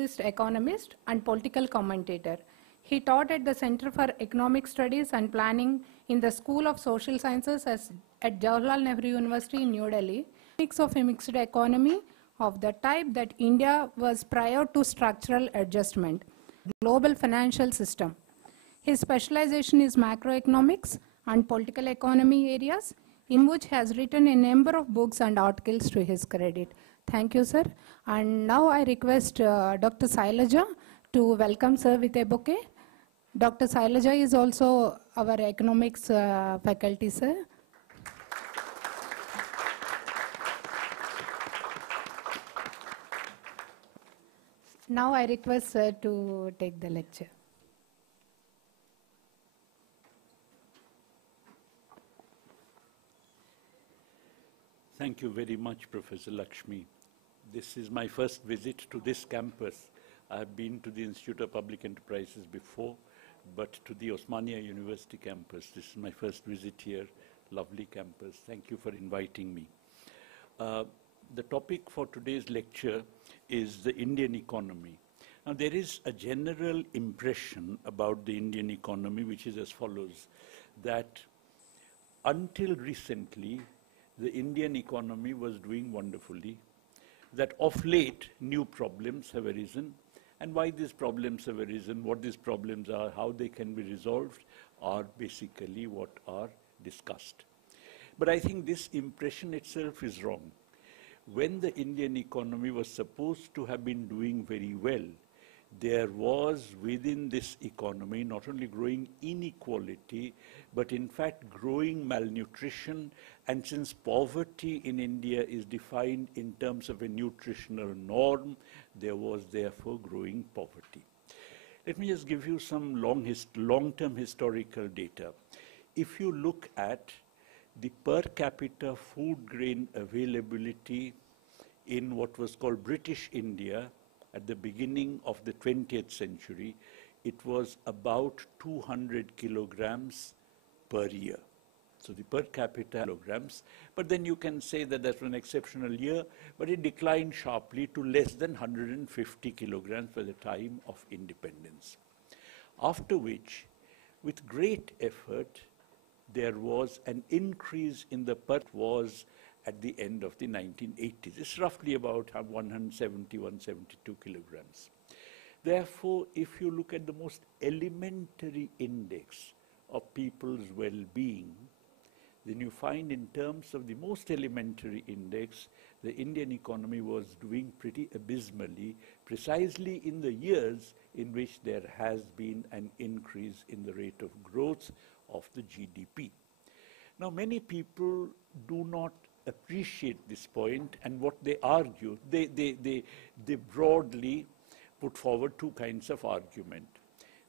Marxist economist and political commentator. He taught at the Center for Economic Studies and Planning in the School of Social Sciences at Jawaharlal Nehru University in New Delhi. Mix of a mixed economy of the type that India was prior to structural adjustment, global financial system. His specialization is macroeconomics and political economy areas, in which he has written a number of books and articles to his credit. Thank you, sir. And now I request Dr. Sailaja to welcome sir with a bouquet. Dr. Sailaja is also our economics faculty, sir. Now I request sir to take the lecture. Thank you very much, Professor Lakshmi. This is my first visit to this campus. I have been to the Institute of Public Enterprises before, but to the Osmania University campus, this is my first visit here. Lovely campus. Thank you for inviting me. The topic for today's lecture is the Indian economy. Now, there is a general impression about the Indian economy, which is as follows, that until recently, the Indian economy was doing wonderfully, that of late new problems have arisen, and why these problems have arisen, what these problems are, how they can be resolved, are basically what are discussed. But I think this impression itself is wrong. When the Indian economy was supposed to have been doing very well, there was within this economy not only growing inequality, but in fact growing malnutrition. And since poverty in India is defined in terms of a nutritional norm, there was therefore growing poverty. Let me just give you some long-term historical data. If you look at the per capita food grain availability in what was called British India, at the beginning of the 20th century, it was about 200 kilograms per year. So the per capita kilograms, but then you can say that that's an exceptional year, but it declined sharply to less than 150 kilograms by the time of independence. After which, with great effort, there was an increase in the per was at the end of the 1980s. It's roughly about 170, 172 kilograms. Therefore, if you look at the most elementary index of people's well-being, then you find in terms of the most elementary index, the Indian economy was doing pretty abysmally, precisely in the years in which there has been an increase in the rate of growth of the GDP. Now, many people do not appreciate this point, and what they argue, they broadly put forward two kinds of argument.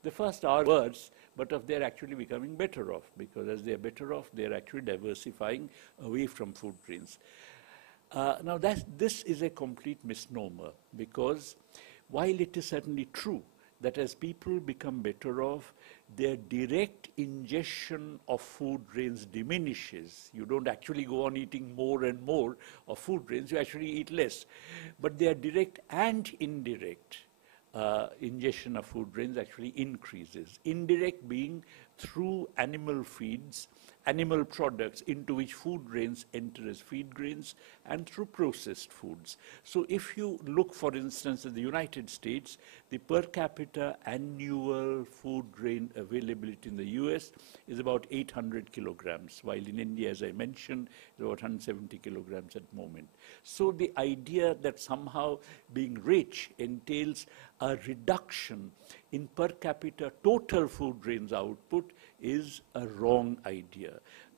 The first are worse, but of they're actually becoming better off, because as they're better off, they're actually diversifying away from food grains. Now, this is a complete misnomer, because while it is certainly true that as people become better off, their direct ingestion of food grains diminishes. You don't actually go on eating more and more of food grains, you actually eat less. But their direct and indirect ingestion of food grains actually increases. Indirect being through animal feeds, animal products into which food grains enter as feed grains, and through processed foods. So if you look, for instance, at the United States, the per capita annual food grain availability in the US is about 800 kilograms, while in India, as I mentioned, it's about 170 kilograms at the moment. So the idea that somehow being rich entails a reduction in per capita total food grains output is a wrong idea.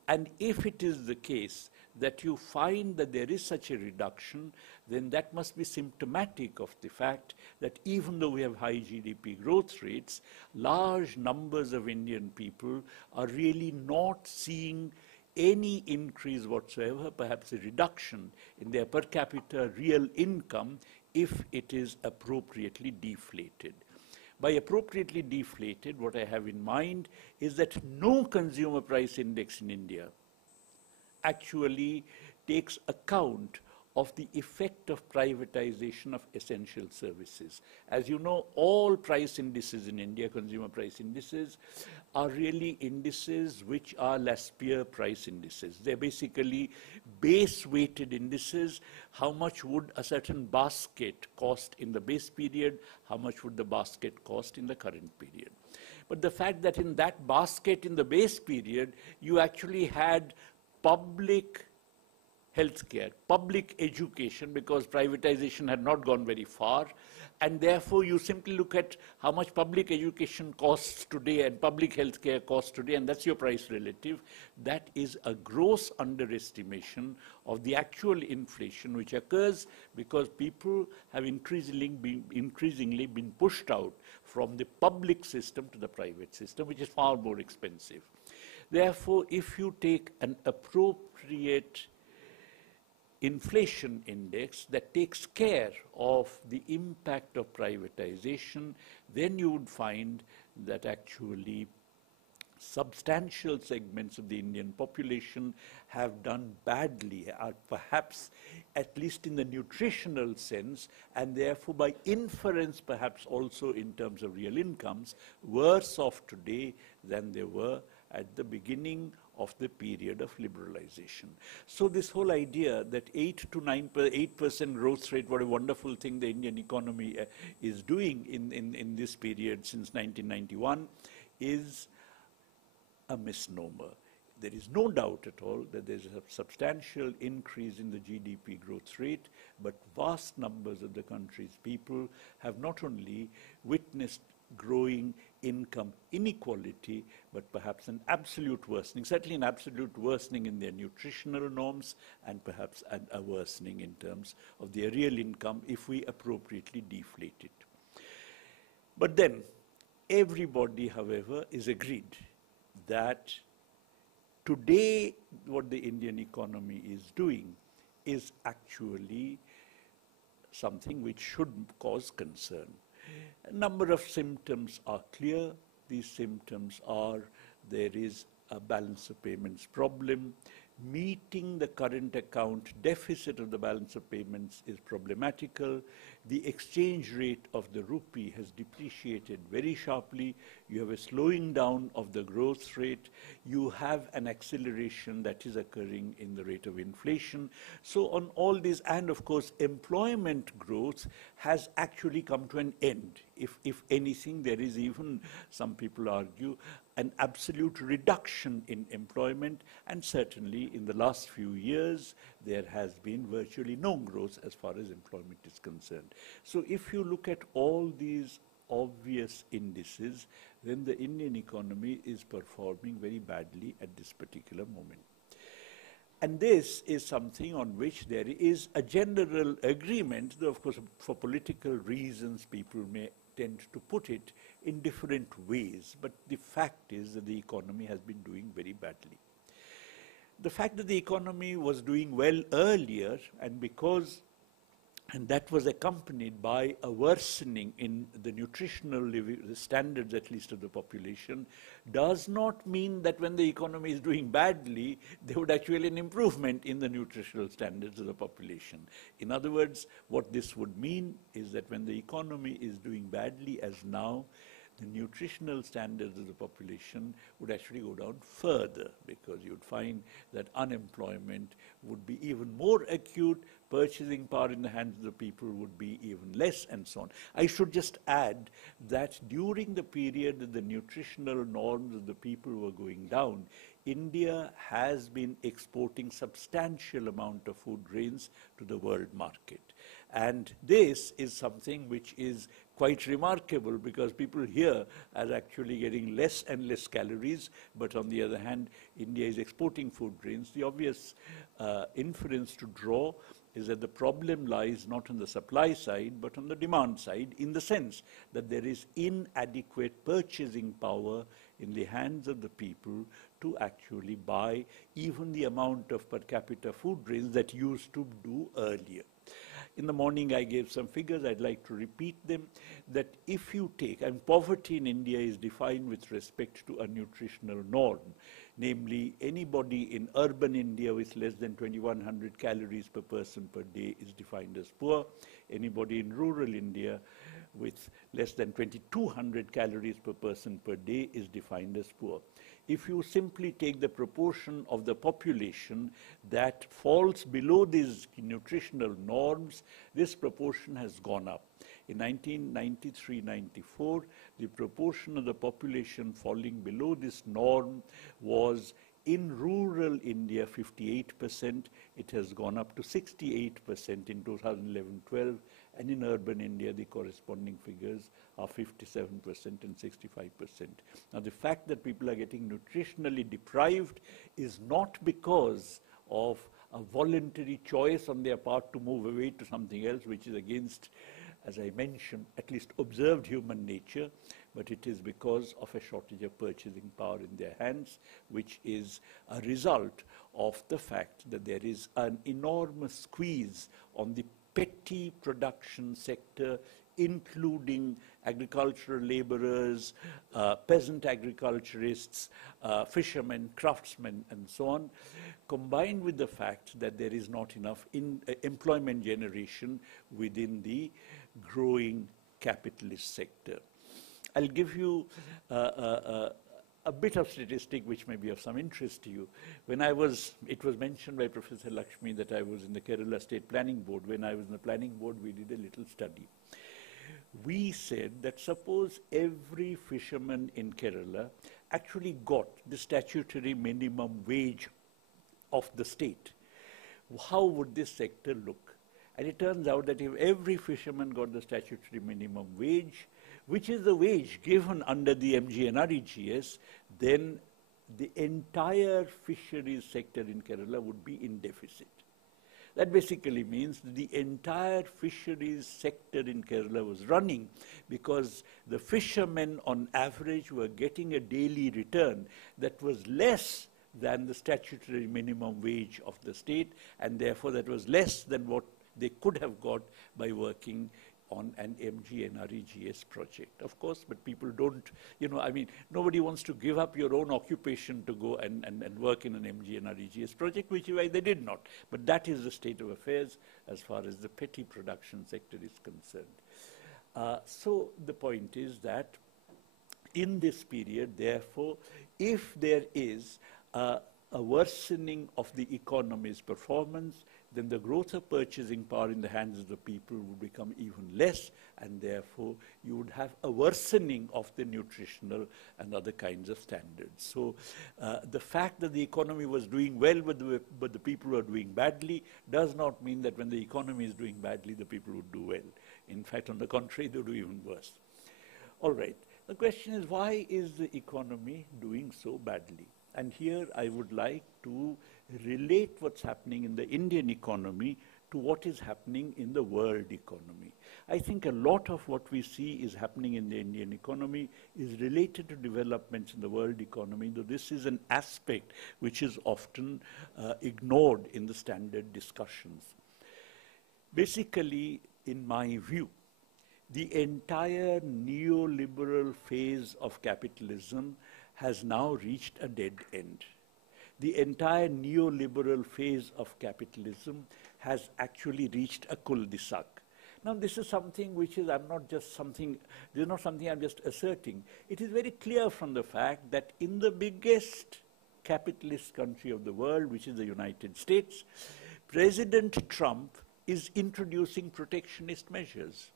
And if it is the case that you find that there is such a reduction, then that must be symptomatic of the fact that even though we have high GDP growth rates, large numbers of Indian people are really not seeing any increase whatsoever, perhaps a reduction in their per capita real income if it is appropriately deflated. By appropriately deflated, what I have in mind is that no consumer price index in India actually takes account of the effect of privatization of essential services. As you know, all price indices in India, consumer price indices, are really indices which are Laspere price indices. They're basically base-weighted indices. How much would a certain basket cost in the base period? How much would the basket cost in the current period? But the fact that in that basket in the base period, you actually had public healthcare, public education, because privatization had not gone very far, and therefore you simply look at how much public education costs today and public healthcare costs today, and that's your price relative. That is a gross underestimation of the actual inflation which occurs because people have increasingly been pushed out from the public system to the private system, which is far more expensive. Therefore, if you take an appropriate inflation index that takes care of the impact of privatization, then you would find that actually substantial segments of the Indian population have done badly, perhaps at least in the nutritional sense, and therefore by inference perhaps also in terms of real incomes, worse off today than they were at the beginning of the period of liberalization. So this whole idea that 8% growth rate, what a wonderful thing the Indian economy is doing in this period since 1991, is a misnomer. There is no doubt at all that there's a substantial increase in the GDP growth rate, but vast numbers of the country's people have not only witnessed growing income inequality, but perhaps an absolute worsening, certainly an absolute worsening in their nutritional norms, and perhaps a worsening in terms of their real income if we appropriately deflate it. But then, everybody, however, is agreed that today what the Indian economy is doing is actually something which should cause concern. A number of symptoms are clear. These symptoms are there is a balance of payments problem. Meeting the current account deficit of the balance of payments is problematical. The exchange rate of the rupee has depreciated very sharply. You have a slowing down of the growth rate. You have an acceleration that is occurring in the rate of inflation. So on all these, and of course, employment growth has actually come to an end. If anything, there is even, some people argue, an absolute reduction in employment, and certainly in the last few years, there has been virtually no growth as far as employment is concerned. So if you look at all these obvious indices, then the Indian economy is performing very badly at this particular moment. And this is something on which there is a general agreement, though of course for political reasons people may tend to put it in different ways, but the fact is that the economy has been doing very badly. The fact that the economy was doing well earlier, and that was accompanied by a worsening in the nutritional standards, at least of the population, does not mean that when the economy is doing badly, there would actually an improvement in the nutritional standards of the population. In other words, what this would mean is that when the economy is doing badly as now, the nutritional standards of the population would actually go down further, because you'd find that unemployment would be even more acute, purchasing power in the hands of the people would be even less, and so on. I should just add that during the period that the nutritional norms of the people were going down, India has been exporting substantial amount of food grains to the world market. And this is something which is quite remarkable, because people here are actually getting less and less calories, but on the other hand, India is exporting food grains. The obvious inference to draw is that the problem lies not on the supply side, but on the demand side, in the sense that there is inadequate purchasing power in the hands of the people to actually buy even the amount of per capita food grains that used to do earlier. In the morning, I gave some figures. I'd like to repeat them, that if you take, and poverty in India is defined with respect to a nutritional norm. namely anybody in urban India with less than 2100 calories per person per day is defined as poor. Anybody in rural India with less than 2200 calories per person per day is defined as poor. If you simply take the proportion of the population that falls below these nutritional norms, this proportion has gone up. In 1993-94, the proportion of the population falling below this norm was in rural India 58%. It has gone up to 68% in 2011-12, and in urban India the corresponding figures are 57% and 65%. Now the fact that people are getting nutritionally deprived is not because of a voluntary choice on their part to move away to something else, which is against, as I mentioned, at least observed human nature, but it is because of a shortage of purchasing power in their hands, which is a result of the fact that there is an enormous squeeze on the petty production sector, including agricultural laborers, peasant agriculturists, fishermen, craftsmen, and so on, combined with the fact that there is not enough employment generation within the growing capitalist sector. I'll give you a bit of statistic which may be of some interest to you. It was mentioned by Professor Lakshmi that I was in the Kerala State Planning Board. When I was in the Planning Board, we did a little study. We said that suppose every fisherman in Kerala actually got the statutory minimum wage of the state, how would this sector look? And it turns out that if every fisherman got the statutory minimum wage, which is the wage given under the MGNREGS, then the entire fisheries sector in Kerala would be in deficit. That basically means the entire fisheries sector in Kerala was running because the fishermen on average were getting a daily return that was less than the statutory minimum wage of the state, and therefore that was less than what they could have got by working on an MGNREGS project. Of course, but people don't, nobody wants to give up your own occupation to go and work in an MGNREGS project, which is why they did not. But that is the state of affairs as far as the petty production sector is concerned. So the point is that in this period, therefore, if there is a worsening of the economy's performance, then the growth of purchasing power in the hands of the people would become even less, and therefore you would have a worsening of the nutritional and other kinds of standards. So the fact that the economy was doing well but the people were doing badly does not mean that when the economy is doing badly, the people would do well. In fact, on the contrary, they do even worse. All right. The question is, why is the economy doing so badly? And here I would like to relate what's happening in the Indian economy to what is happening in the world economy. I think a lot of what we see is happening in the Indian economy is related to developments in the world economy, though this is an aspect which is often ignored in the standard discussions. Basically, in my view, the entire neoliberal phase of capitalism has now reached a dead end. The entire neoliberal phase of capitalism has actually reached a cul-de-sac. Now, this is something which is, this is not something I'm just asserting. It is very clear from the fact that in the biggest capitalist country of the world, which is the United States, President Trump is introducing protectionist measures.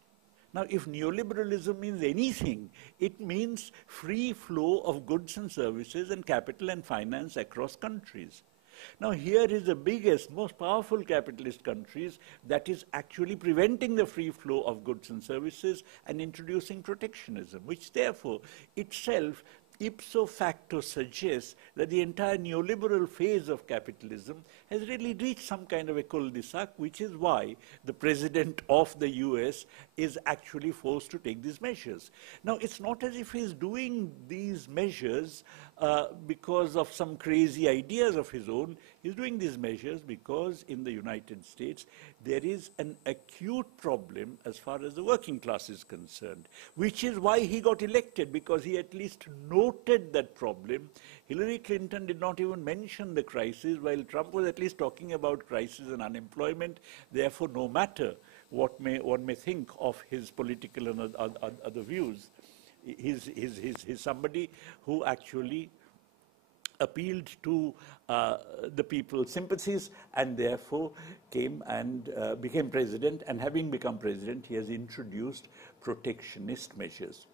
Now, if neoliberalism means anything, it means free flow of goods and services and capital and finance across countries. Now, here is the biggest, most powerful capitalist countries that is actually preventing the free flow of goods and services and introducing protectionism, which therefore itself ipso facto suggests that the entire neoliberal phase of capitalism has really reached some kind of a cul-de-sac, which is why the president of the US is actually forced to take these measures. Now, it's not as if he's doing these measures because of some crazy ideas of his own. He's doing these measures because in the United States there is an acute problem as far as the working class is concerned, which is why he got elected, because he at least noted that problem. Hillary Clinton did not even mention the crisis, while Trump was at least talking about crisis and unemployment. Therefore, no matter what one may think of his political and other views, he's somebody who actually appealed to the people's sympathies and therefore came and became president. And having become president, he has introduced protectionist measures.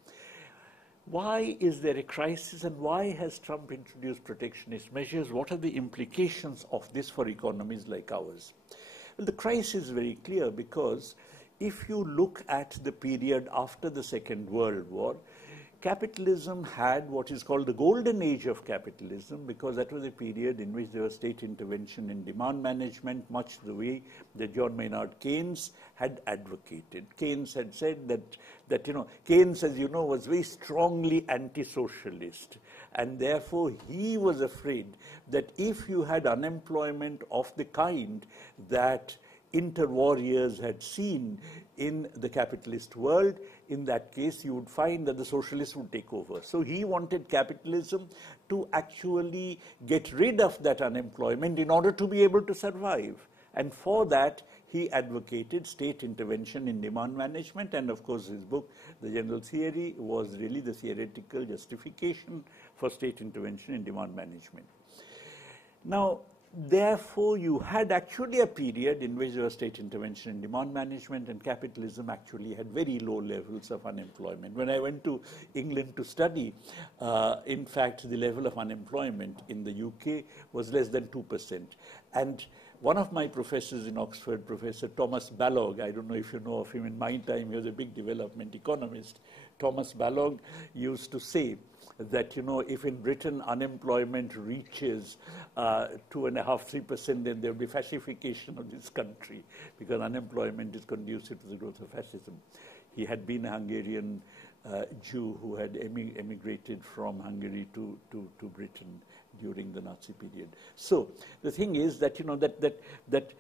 Why is there a crisis, and why has Trump introduced protectionist measures? What are the implications of this for economies like ours? Well, the crisis is very clear, because if you look at the period after the Second World War, capitalism had what is called the golden age of capitalism, because that was a period in which there was state intervention in demand management, much the way that John Maynard Keynes had advocated. Keynes had said that Keynes, as you know, was very strongly anti-socialist, and therefore he was afraid that if you had unemployment of the kind that interwar years had seen in the capitalist world, in that case you would find that the socialists would take over. So he wanted capitalism to actually get rid of that unemployment in order to be able to survive. And for that, he advocated state intervention in demand management, and of course his book, The General Theory, was really the theoretical justification for state intervention in demand management. Now, therefore, you had actually a period in which there was state intervention in demand management, and capitalism actually had very low levels of unemployment. When I went to England to study, in fact, the level of unemployment in the UK was less than 2%. And one of my professors in Oxford, Professor Thomas Balogh, I don't know if you know of him, in my time he was a big development economist. Thomas Balogh used to say that, if in Britain unemployment reaches 2.5–3%, then there will be fascification of this country, because unemployment is conducive to the growth of fascism. He had been a Hungarian Jew who had emigrated from Hungary to Britain during the Nazi period. So the thing is that, that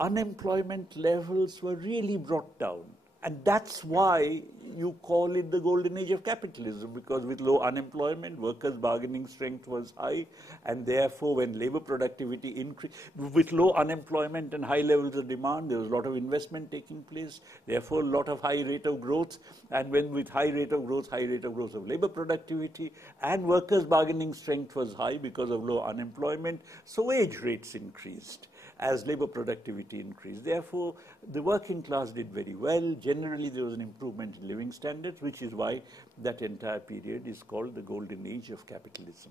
unemployment levels were really brought down. And that's why you call it the golden age of capitalism, because with low unemployment, workers' bargaining strength was high, and therefore when labor productivity increased, with low unemployment and high levels of demand, there was a lot of investment taking place, therefore a lot of high rate of growth, and when with high rate of growth of labor productivity, and workers' bargaining strength was high because of low unemployment, so wage rates increased as labor productivity increased. Therefore, the working class did very well. Generally, there was an improvement in living standards, which is why that entire period is called the golden age of capitalism.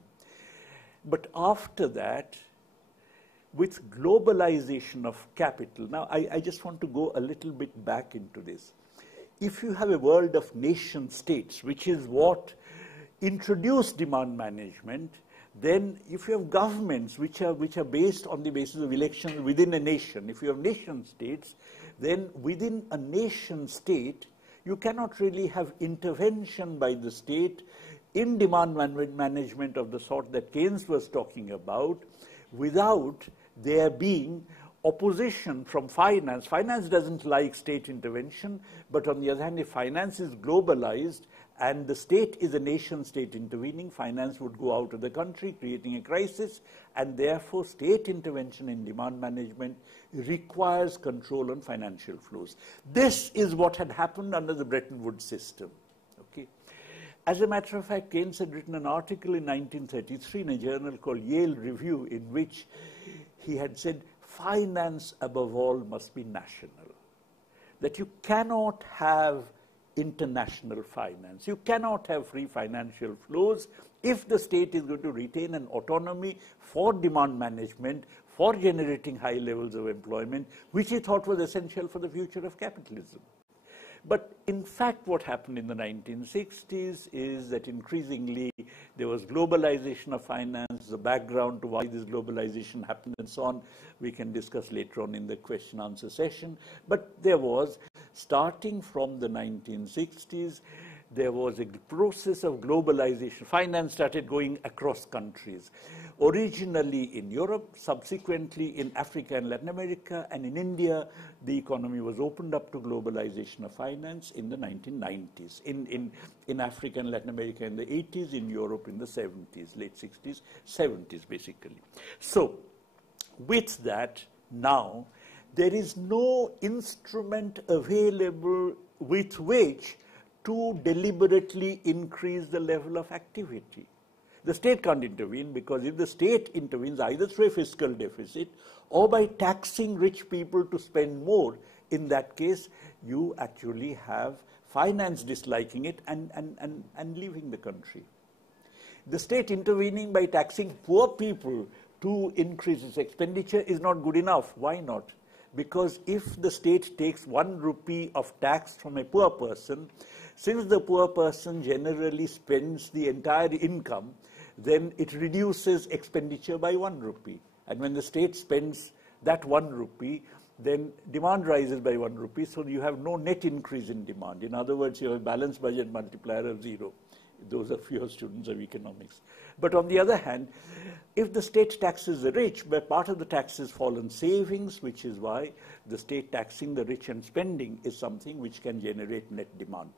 But after that, with globalization of capital, now I just want to go a little bit back into this. If you have a world of nation states, which is what introduced demand management, then if you have governments which are based on the basis of elections within a nation, if you have nation states, then within a nation state, you cannot really have intervention by the state in demand management of the sort that Keynes was talking about, without there being opposition from finance. Finance doesn't like state intervention, but on the other hand, if finance is globalized and the state is a nation state intervening, finance would go out of the country, creating a crisis, and therefore state intervention in demand management requires control on financial flows. This is what had happened under the Bretton Woods system. Okay. As a matter of fact, Keynes had written an article in 1933 in a journal called Yale Review, in which he had said, finance above all must be national. That you cannot have international finance. You cannot have free financial flows if the state is going to retain an autonomy for demand management, for generating high levels of employment, which he thought was essential for the future of capitalism. But in fact, what happened in the 1960s is that increasingly there was globalization of finance, the background to why this globalization happened and so on, we can discuss later on in the question-answer session. But there was, starting from the 1960s, there was a process of globalization. Finance started going across countries. Originally in Europe, subsequently in Africa and Latin America, and in India, the economy was opened up to globalization of finance in the 1990s. In Africa and Latin America in the 80s, in Europe in the 70s, late 60s, 70s basically. So, with that, now, there is no instrument available with which to deliberately increase the level of activity. The state can't intervene, because if the state intervenes either through a fiscal deficit or by taxing rich people to spend more, in that case, you actually have finance disliking it and leaving the country. The state intervening by taxing poor people to increase its expenditure is not good enough. Why not? Because if the state takes 1 rupee of tax from a poor person, since the poor person generally spends the entire income, then it reduces expenditure by 1 rupee. And when the state spends that 1 rupee, then demand rises by 1 rupee, so you have no net increase in demand. In other words, you have a balanced budget multiplier of 0. Those are few students of economics. But on the other hand, if the state taxes the rich, but part of the taxes fall on savings, which is why the state taxing the rich and spending is something which can generate net demand.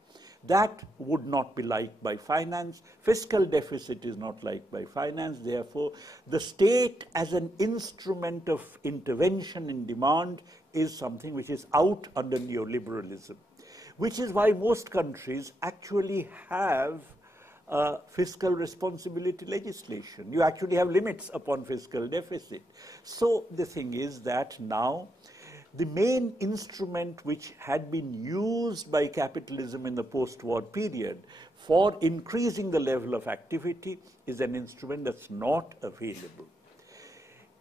That would not be liked by finance. Fiscal deficit is not liked by finance. Therefore, the state as an instrument of intervention in demand is something which is out under neoliberalism, which is why most countries actually have fiscal responsibility legislation. You actually have limits upon fiscal deficit. So the thing is that now the main instrument which had been used by capitalism in the post-war period for increasing the level of activity is an instrument that's not available.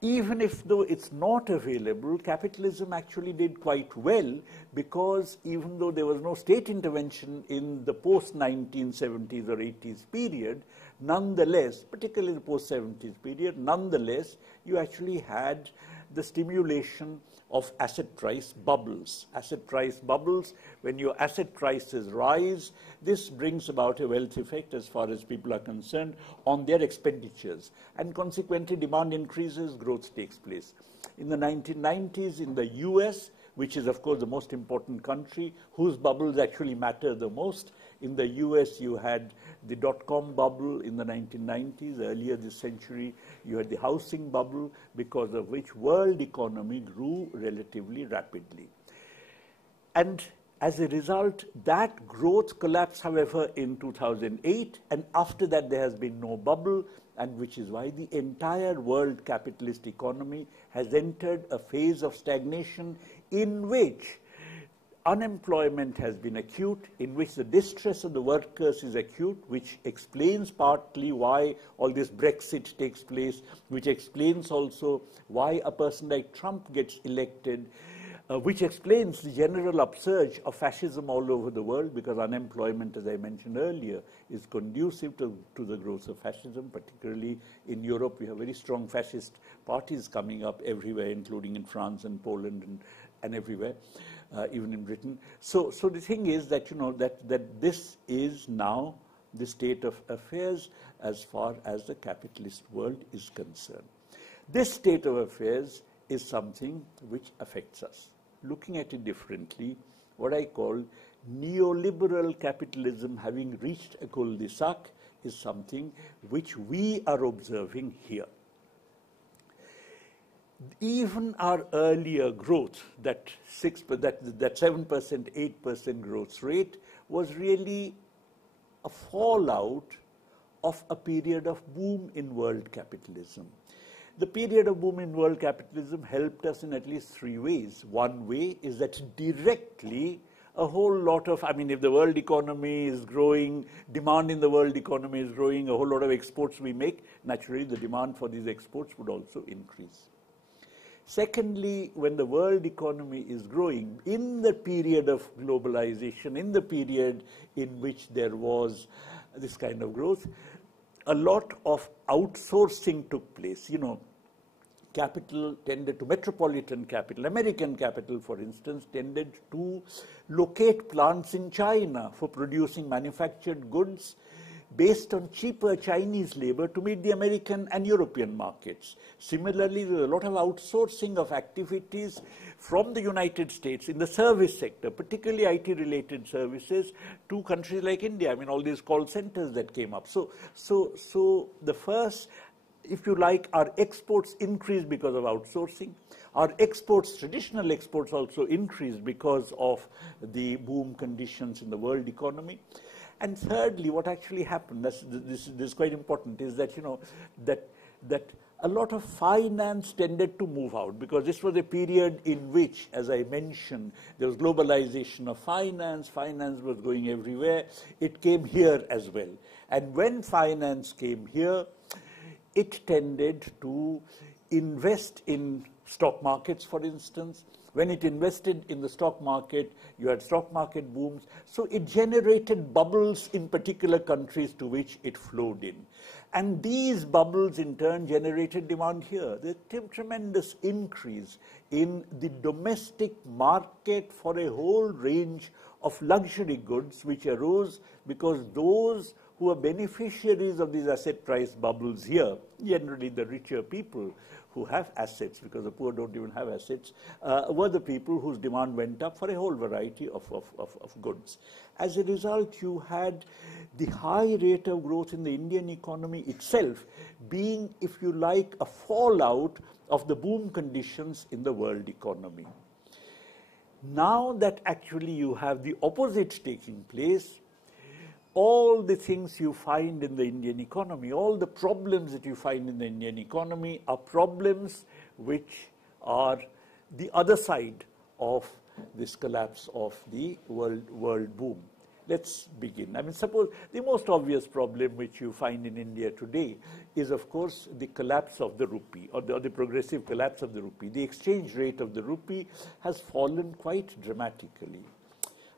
Even if though it's not available, capitalism actually did quite well, because even though there was no state intervention in the post-1970s or 80s period, nonetheless, particularly the post-70s period, nonetheless, you actually had the stimulation of asset price bubbles. Asset price bubbles, when your asset prices rise, this brings about a wealth effect as far as people are concerned on their expenditures. And consequently, demand increases, growth takes place. In the 1990s, in the US, which is of course the most important country, whose bubbles actually matter the most, in the US you had the dot-com bubble in the 1990s. Earlier this century you had the housing bubble, because of which world economy grew relatively rapidly. And as a result, that growth collapsed, however, in 2008, and after that there has been no bubble, and which is why the entire world capitalist economy has entered a phase of stagnation in which unemployment has been acute, in which the distress of the workers is acute, which explains partly why all this Brexit takes place, which explains also why a person like Trump gets elected, which explains the general upsurge of fascism all over the world, because unemployment, as I mentioned earlier, is conducive to the growth of fascism. Particularly in Europe, we have very strong fascist parties coming up everywhere, including in France and Poland and everywhere. Even in Britain. So the thing is that, you know, that this is now the state of affairs as far as the capitalist world is concerned. This state of affairs is something which affects us. Looking at it differently, what I call neoliberal capitalism having reached a cul-de-sac is something which we are observing here. Even our earlier growth, that 7%, 8% growth rate, was really a fallout of a period of boom in world capitalism. The period of boom in world capitalism helped us in at least 3 ways. One way is that directly a whole lot of, I mean, if the world economy is growing, demand in the world economy is growing, a whole lot of exports we make, naturally the demand for these exports would also increase. Secondly, when the world economy is growing, in the period of globalization, in the period in which there was this kind of growth, a lot of outsourcing took place. You know, capital tended to, metropolitan capital, American capital, for instance, tended to locate plants in China for producing manufactured goods based on cheaper Chinese labor to meet the American and European markets. Similarly, there was a lot of outsourcing of activities from the United States in the service sector, particularly IT-related services, to countries like India. I mean, all these call centers that came up. So the first, if you like, our exports increased because of outsourcing. Our exports, traditional exports, also increased because of the boom conditions in the world economy. And thirdly, what actually happened, this is quite important, is that, that a lot of finance tended to move out, because this was a period in which, as I mentioned, there was globalization of finance, finance was going everywhere. It came here as well. And when finance came here, it tended to invest in stock markets, for instance. When it invested in the stock market, you had stock market booms. So it generated bubbles in particular countries to which it flowed in. And these bubbles, in turn, generated demand here. There's a tremendous increase in the domestic market for a whole range of luxury goods, which arose because those who are beneficiaries of these asset price bubbles here, generally the richer people who have assets, because the poor don't even have assets, were the people whose demand went up for a whole variety of goods. As a result, you had the high rate of growth in the Indian economy itself being, if you like, a fallout of the boom conditions in the world economy. Now that actually you have the opposite taking place, all the things you find in the Indian economy, all the problems that you find in the Indian economy are problems which are the other side of this collapse of the world boom. Let's begin. I mean, suppose the most obvious problem which you find in India today is, of course, the collapse of the rupee, or the progressive collapse of the rupee. The exchange rate of the rupee has fallen quite dramatically.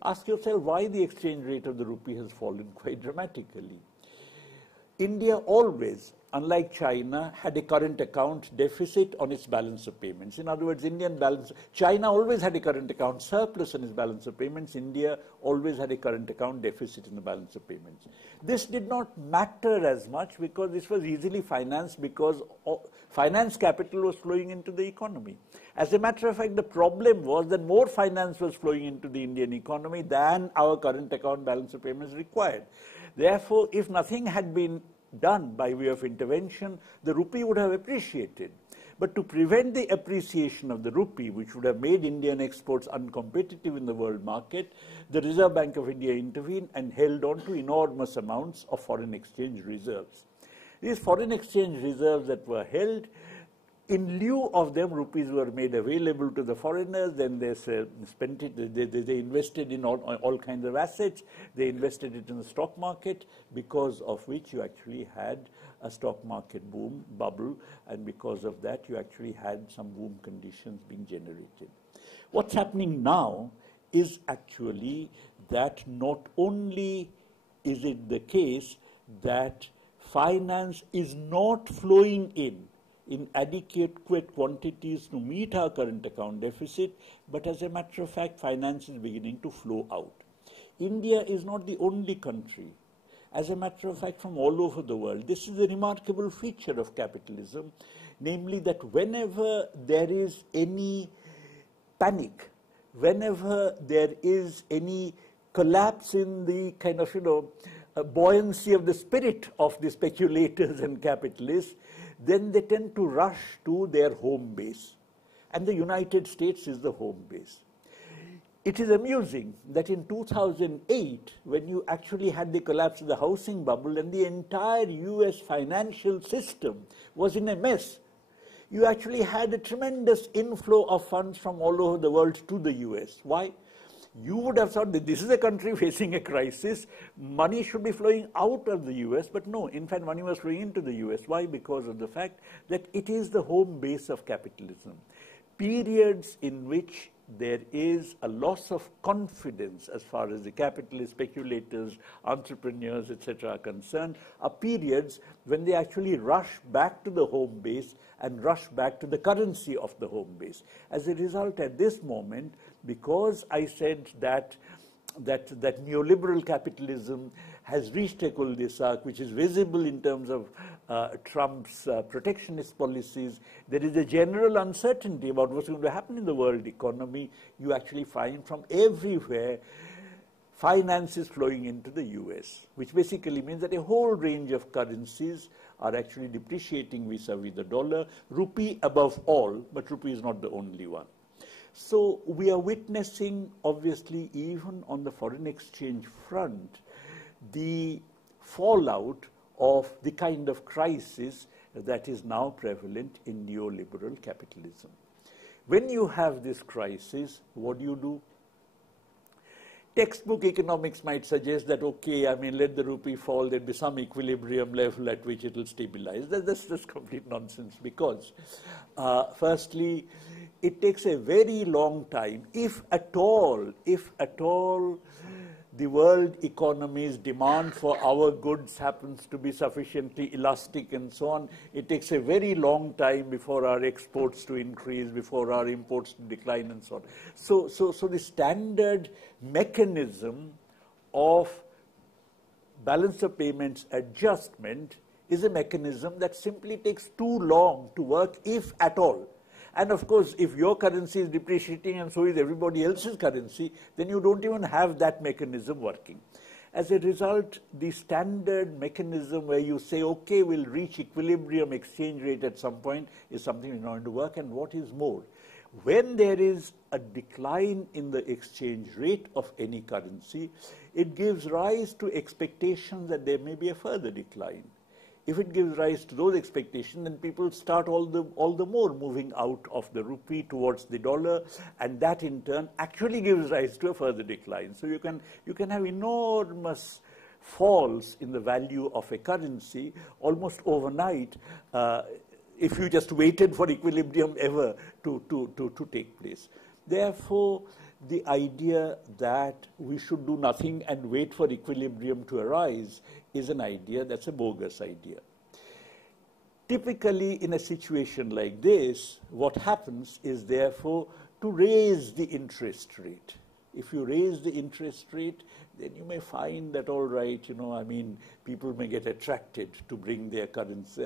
Ask yourself why the exchange rate of the rupee has fallen quite dramatically. India always, unlike China, had a current account deficit on its balance of payments. In other words, China always had a current account surplus on its balance of payments. India always had a current account deficit in the balance of payments. This did not matter as much because this was easily financed, because finance capital was flowing into the economy. As a matter of fact, the problem was that more finance was flowing into the Indian economy than our current account balance of payments required. Therefore, if nothing had been done by way of intervention, the rupee would have appreciated. But to prevent the appreciation of the rupee, which would have made Indian exports uncompetitive in the world market, the Reserve Bank of India intervened and held on to enormous amounts of foreign exchange reserves. These foreign exchange reserves that were held, in lieu of them, rupees were made available to the foreigners. Then they spent it. They invested in all kinds of assets. They invested it in the stock market, because of which you actually had a stock market boom bubble, and because of that you actually had some boom conditions being generated. What's happening now is actually that not only is it the case that finance is not flowing in adequate quantities to meet our current account deficit, but as a matter of fact, finance is beginning to flow out. India is not the only country. As a matter of fact, from all over the world, this is a remarkable feature of capitalism, namely that whenever there is any panic, whenever there is any collapse in the kind of, buoyancy of the spirit of the speculators and capitalists, then they tend to rush to their home base. And the United States is the home base. It is amusing that in 2008, when you actually had the collapse of the housing bubble and the entire US financial system was in a mess, you actually had a tremendous inflow of funds from all over the world to the US. Why? You would have thought that this is a country facing a crisis, money should be flowing out of the US, but no, in fact money was flowing into the US. Why? Because of the fact that it is the home base of capitalism. Periods in which there is a loss of confidence as far as the capitalists, speculators, entrepreneurs, etc. are concerned, are periods when they actually rush back to the home base and rush back to the currency of the home base. As a result, at this moment, because I said that neoliberal capitalism has reached a cul-de-sac, which is visible in terms of Trump's protectionist policies. There is a general uncertainty about what's going to happen in the world economy. You actually find from everywhere finance is flowing into the US, which basically means that a whole range of currencies are actually depreciating vis-a-vis the dollar, rupee above all, but rupee is not the only one. So we are witnessing, obviously, even on the foreign exchange front, the fallout of the kind of crisis that is now prevalent in neoliberal capitalism. When you have this crisis, what do? Textbook economics might suggest that, okay, I mean, let the rupee fall, there'll be some equilibrium level at which it will stabilize. That's complete nonsense because, firstly, it takes a very long time, if at all, the world economy's demand for our goods happens to be sufficiently elastic and so on, it takes a very long time before our exports to increase, before our imports to decline and so on. So the standard mechanism of balance of payments adjustment is a mechanism that simply takes too long to work, if at all. And of course, if your currency is depreciating and so is everybody else's currency, then you don't even have that mechanism working. As a result, the standard mechanism where you say, okay, we'll reach equilibrium exchange rate at some point is something that's not going to work. And what is more, when there is a decline in the exchange rate of any currency, it gives rise to expectations that there may be a further decline. If it gives rise to those expectations, then people start all the more moving out of the rupee towards the dollar, and that in turn actually gives rise to a further decline. So you can have enormous falls in the value of a currency almost overnight if you just waited for equilibrium ever to take place. Therefore, the idea that we should do nothing and wait for equilibrium to arise is an idea that's a bogus idea. Typically, in a situation like this, what happens is, therefore, to raise the interest rate. If you raise the interest rate, then you may find that, all right, I mean, people may get attracted to bring their currency,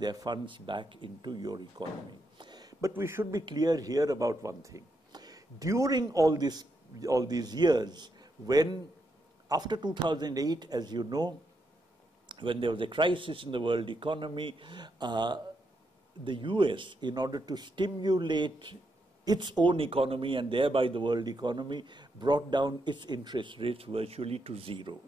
their funds back into your economy. But we should be clear here about one thing. During all these years, when after 2008, as you know, when there was a crisis in the world economy, the US, in order to stimulate its own economy and thereby the world economy, brought down its interest rates virtually to zero.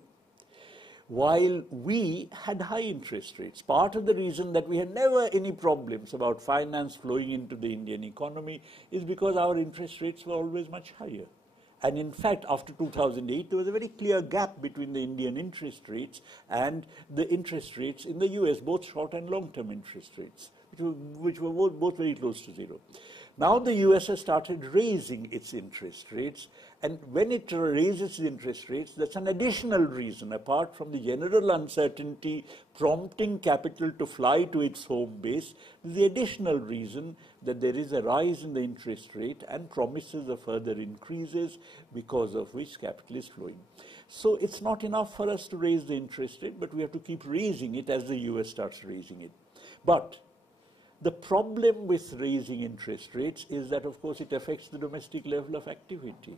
While we had high interest rates. Part of the reason that we had never any problems about finance flowing into the Indian economy is because our interest rates were always much higher. And in fact, after 2008, there was a very clear gap between the Indian interest rates and the interest rates in the US, both short and long-term interest rates, which were both very close to zero. Now the US has started raising its interest rates, and when it raises the interest rates, that's an additional reason, apart from the general uncertainty prompting capital to fly to its home base, the additional reason that there is a rise in the interest rate and promises of further increases, because of which capital is flowing. So it's not enough for us to raise the interest rate, but we have to keep raising it as the US starts raising it. But the problem with raising interest rates is that, of course, it affects the domestic level of activity.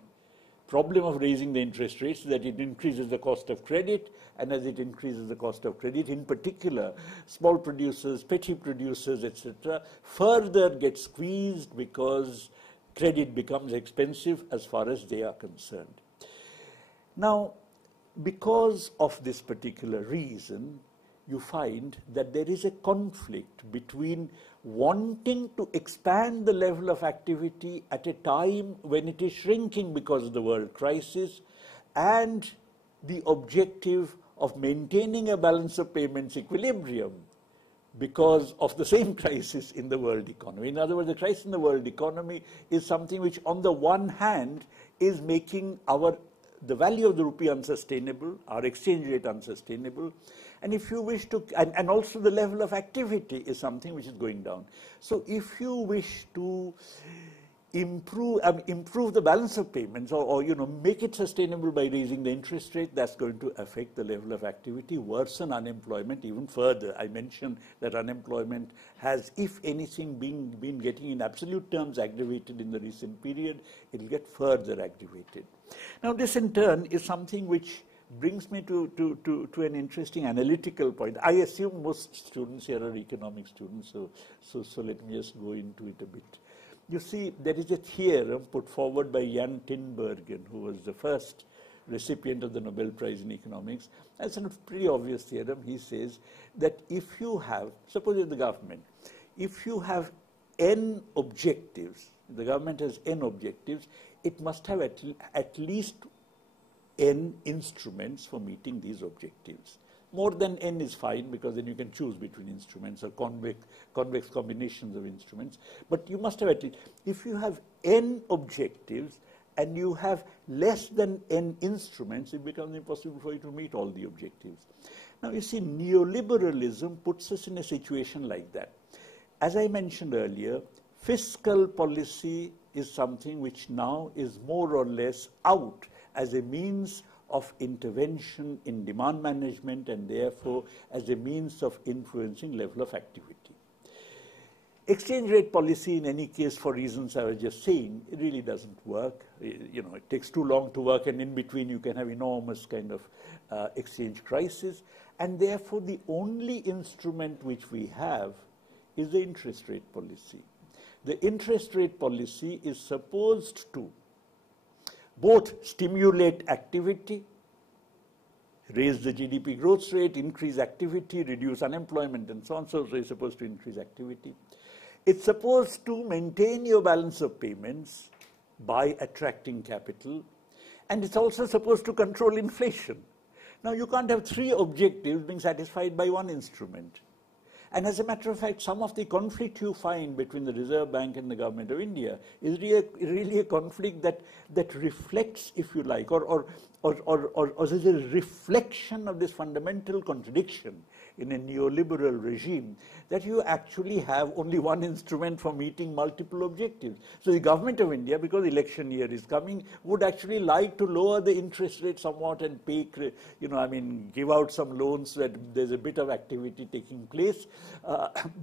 Problem of raising the interest rates is that it increases the cost of credit, and as it increases the cost of credit, in particular, small producers, petty producers, etc., further get squeezed because credit becomes expensive as far as they are concerned. Now, because of this particular reason, you find that there is a conflict between wanting to expand the level of activity at a time when it is shrinking because of the world crisis, and the objective of maintaining a balance of payments equilibrium because of the same crisis in the world economy. In other words, the crisis in the world economy is something which, on the one hand, is making the value of the rupee unsustainable, our exchange rate unsustainable, and if you wish to, and also the level of activity is something which is going down. So if you wish to improve the balance of payments, or make it sustainable by raising the interest rate, that's going to affect the level of activity, worsen unemployment even further. I mentioned that unemployment has, if anything, been getting in absolute terms aggravated in the recent period. It will get further aggravated. Now, this in turn is something which brings me to an interesting analytical point. I assume most students here are economic students, so let me just go into it a bit. You see, there is a theorem put forward by Jan Tinbergen, who was the first recipient of the Nobel Prize in Economics. That's a pretty obvious theorem. He says that if you have, suppose you're the government, if you have n objectives, the government has n objectives, it must have at least n instruments for meeting these objectives. More than n is fine, because then you can choose between instruments or convex combinations of instruments. But you must have at least, if you have n objectives and you have less than n instruments, it becomes impossible for you to meet all the objectives. Now, you see, neoliberalism puts us in a situation like that. As I mentioned earlier, fiscal policy is something which now is more or less out as a means of intervention in demand management, and therefore as a means of influencing level of activity. Exchange rate policy, in any case, for reasons I was just saying, it really doesn't work. It takes too long to work, and in between you can have enormous kind of exchange crisis, and therefore the only instrument which we have is the interest rate policy. The interest rate policy is supposed to both stimulate activity, raise the GDP growth rate, increase activity, reduce unemployment, and so on. So it's supposed to increase activity. It's supposed to maintain your balance of payments by attracting capital, and it's also supposed to control inflation. Now, you can't have three objectives being satisfied by one instrument. And as a matter of fact, some of the conflict you find between the Reserve Bank and the Government of India is really a conflict that reflects, if you like, or is a reflection of this fundamental contradiction in a neoliberal regime, that you actually have only one instrument for meeting multiple objectives. So the Government of India, because election year is coming, would actually like to lower the interest rate somewhat and pay, give out some loans so that there's a bit of activity taking place,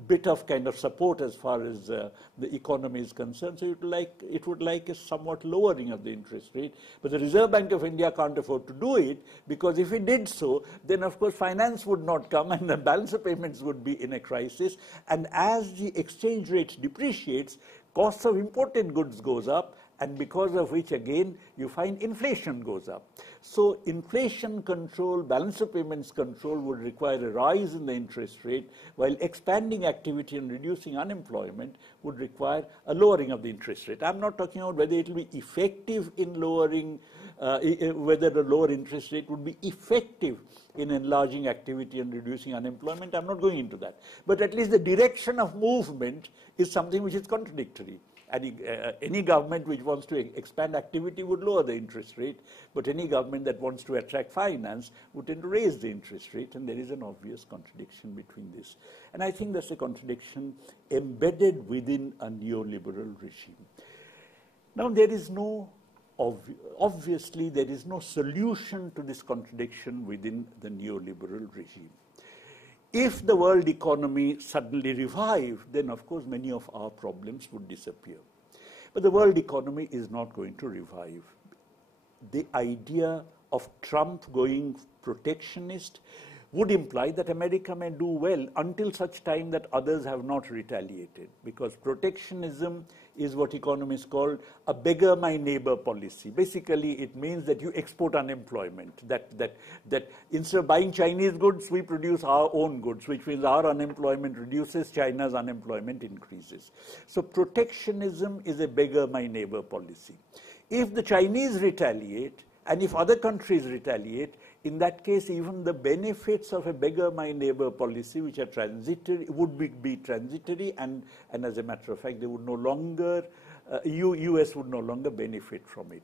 bit of kind of support as far as the economy is concerned. So it would like a somewhat lowering of the interest rate. But the Reserve Bank of India can't afford to do it, because if it did so, then of course finance would not come and the balance of payments would be in a crisis. And as the exchange rate depreciates, costs of imported goods goes up, and because of which, again, you find inflation goes up. So inflation control, balance of payments control would require a rise in the interest rate, while expanding activity and reducing unemployment would require a lowering of the interest rate. I'm not talking about whether it will be effective in lowering, whether the lower interest rate would be effective in enlarging activity and reducing unemployment. I'm not going into that. But at least the direction of movement is something which is contradictory. Any government which wants to expand activity would lower the interest rate, but any government that wants to attract finance would tend to raise the interest rate, and there is an obvious contradiction between this. And I think that's a contradiction embedded within a neoliberal regime. Now, there is no, obviously, there is no solution to this contradiction within the neoliberal regime. If the world economy suddenly revived, then of course many of our problems would disappear. But the world economy is not going to revive. The idea of Trump going protectionist would imply that America may do well until such time that others have not retaliated, because protectionism is what economists call a beggar my neighbor policy. Basically, it means that you export unemployment, that instead of buying Chinese goods, we produce our own goods, which means our unemployment reduces, China's unemployment increases. So protectionism is a beggar my neighbor policy. If the Chinese retaliate, and if other countries retaliate, in that case, even the benefits of a beggar my neighbor policy, which are transitory, would be transitory, and as a matter of fact, they would no longer, US would no longer benefit from it.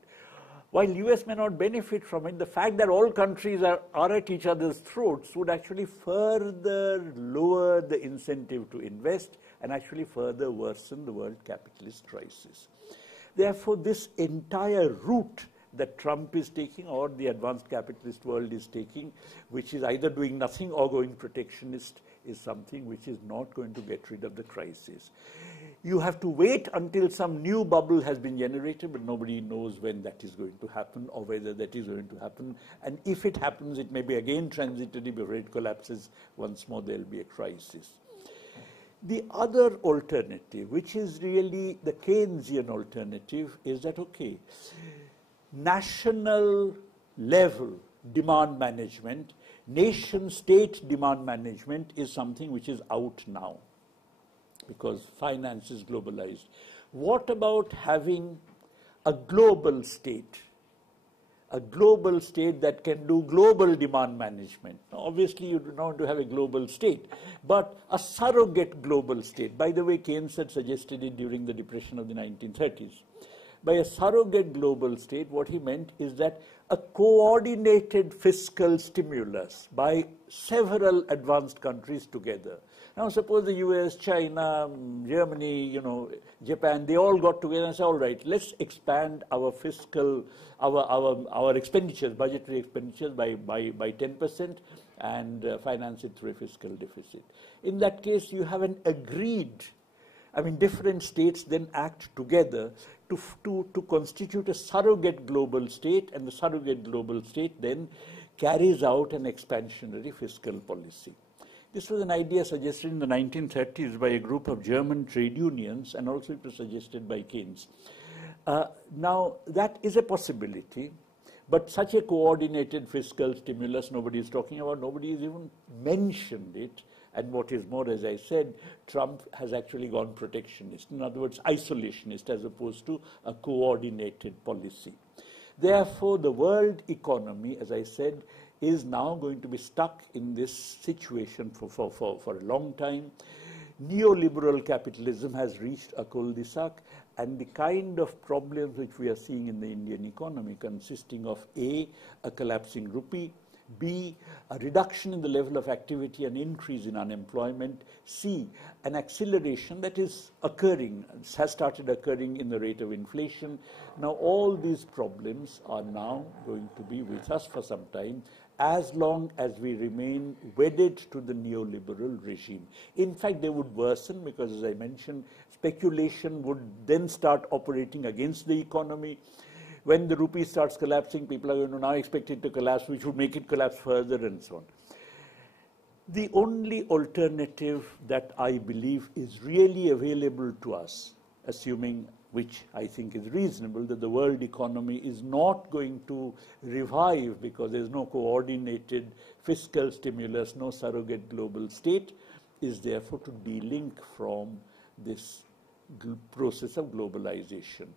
While US may not benefit from it, the fact that all countries are at each other's throats would actually further lower the incentive to invest and actually further worsen the world capitalist crisis. Therefore, this entire route that Trump is taking or the advanced capitalist world is taking, which is either doing nothing or going protectionist, is something which is not going to get rid of the crisis. You have to wait until some new bubble has been generated, but nobody knows when that is going to happen or whether that is going to happen. And if it happens, it may be again transitory. Before it collapses once more, there will be a crisis. The other alternative, which is really the Keynesian alternative, is that, okay, national level demand management, nation-state demand management is something which is out now because finance is globalized. What about having a global state that can do global demand management? Now, obviously, you do not want to have a global state, but a surrogate global state. By the way, Keynes had suggested it during the Depression of the 1930s. By a surrogate global state, what he meant is that a coordinated fiscal stimulus by several advanced countries together. Now, suppose the US, China, Germany, Japan, they all got together and said, all right, let's expand our fiscal, our expenditures, budgetary expenditures by 10% and finance it through a fiscal deficit. In that case, you have an agreed, different states then act together to constitute a surrogate global state, and the surrogate global state then carries out an expansionary fiscal policy. This was an idea suggested in the 1930s by a group of German trade unions, and also it was suggested by Keynes. Now, that is a possibility, but such a coordinated fiscal stimulus nobody is talking about, nobody has even mentioned it. And what is more, as I said, Trump has actually gone protectionist. In other words, isolationist as opposed to a coordinated policy. Therefore, the world economy, as I said, is now going to be stuck in this situation for a long time. Neoliberal capitalism has reached a cul-de-sac, and the kind of problems which we are seeing in the Indian economy consisting of A, a collapsing rupee, B, a reduction in the level of activity and increase in unemployment, C, an acceleration that is occurring, has started occurring in the rate of inflation. Now, all these problems are now going to be with us for some time, as long as we remain wedded to the neoliberal regime. In fact, they would worsen because, as I mentioned, speculation would then start operating against the economy. When the rupee starts collapsing, people are going to now expect it to collapse, which would make it collapse further and so on. The only alternative that I believe is really available to us, assuming, which I think is reasonable, that the world economy is not going to revive because there is no coordinated fiscal stimulus, no surrogate global state, is therefore to de-link from this process of globalization.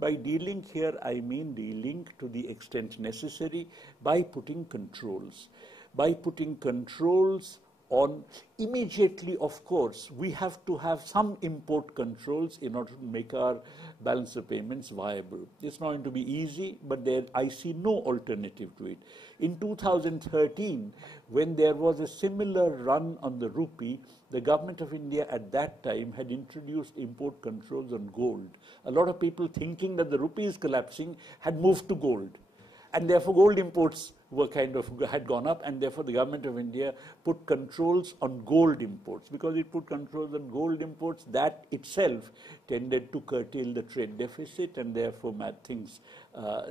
By de-link here, I mean de-link to the extent necessary by putting controls. By putting controls on immediately, of course, we have to have some import controls in order to make our balance of payments viable. It's not going to be easy, but I see no alternative to it. In 2013, when there was a similar run on the rupee, the government of India at that time had introduced import controls on gold. A lot of people, thinking that the rupee is collapsing, had moved to gold. And therefore, gold imports were had gone up, and therefore the government of India put controls on gold imports. Because it put controls on gold imports, that itself tended to curtail the trade deficit, and therefore things,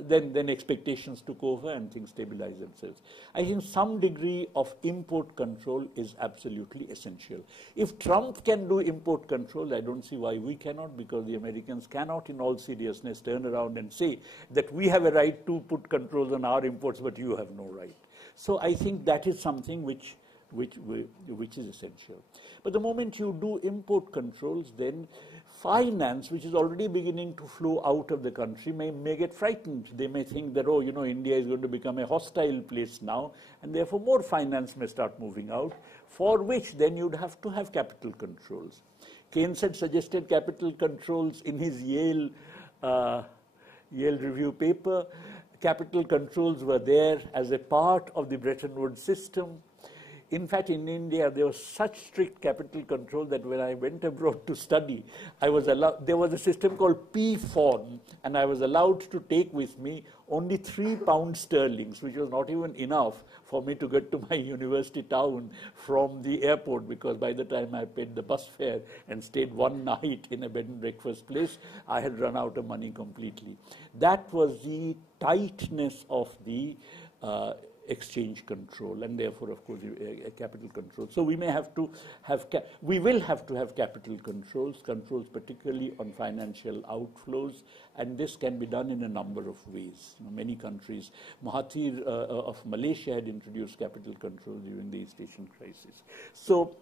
then expectations took over and things stabilized themselves. I think some degree of import control is absolutely essential. If Trump can do import control, I don't see why we cannot, because the Americans cannot in all seriousness turn around and say that we have a right to put controls on our imports, but you have no right. So I think that is something which is essential. But the moment you do import controls, then finance, which is already beginning to flow out of the country, may get frightened. They may think that, oh, you know, India is going to become a hostile place now, and therefore more finance may start moving out, for which then you'd have to have capital controls. Keynes had suggested capital controls in his Yale review paper. Capital controls were there as a part of the Bretton Woods system. In fact, in India, there was such strict capital control that when I went abroad to study, there was a system called P-form, and I was allowed to take with me only £3 which was not even enough for me to get to my university town from the airport, because by the time I paid the bus fare and stayed one night in a bed and breakfast place, I had run out of money completely. That was the tightness of the exchange control, and therefore, of course, a capital control. So we may have to have, we will have to have capital controls particularly on financial outflows, and this can be done in a number of ways. You know, many countries, Mahathir of Malaysia had introduced capital controls during the East Asian crisis. So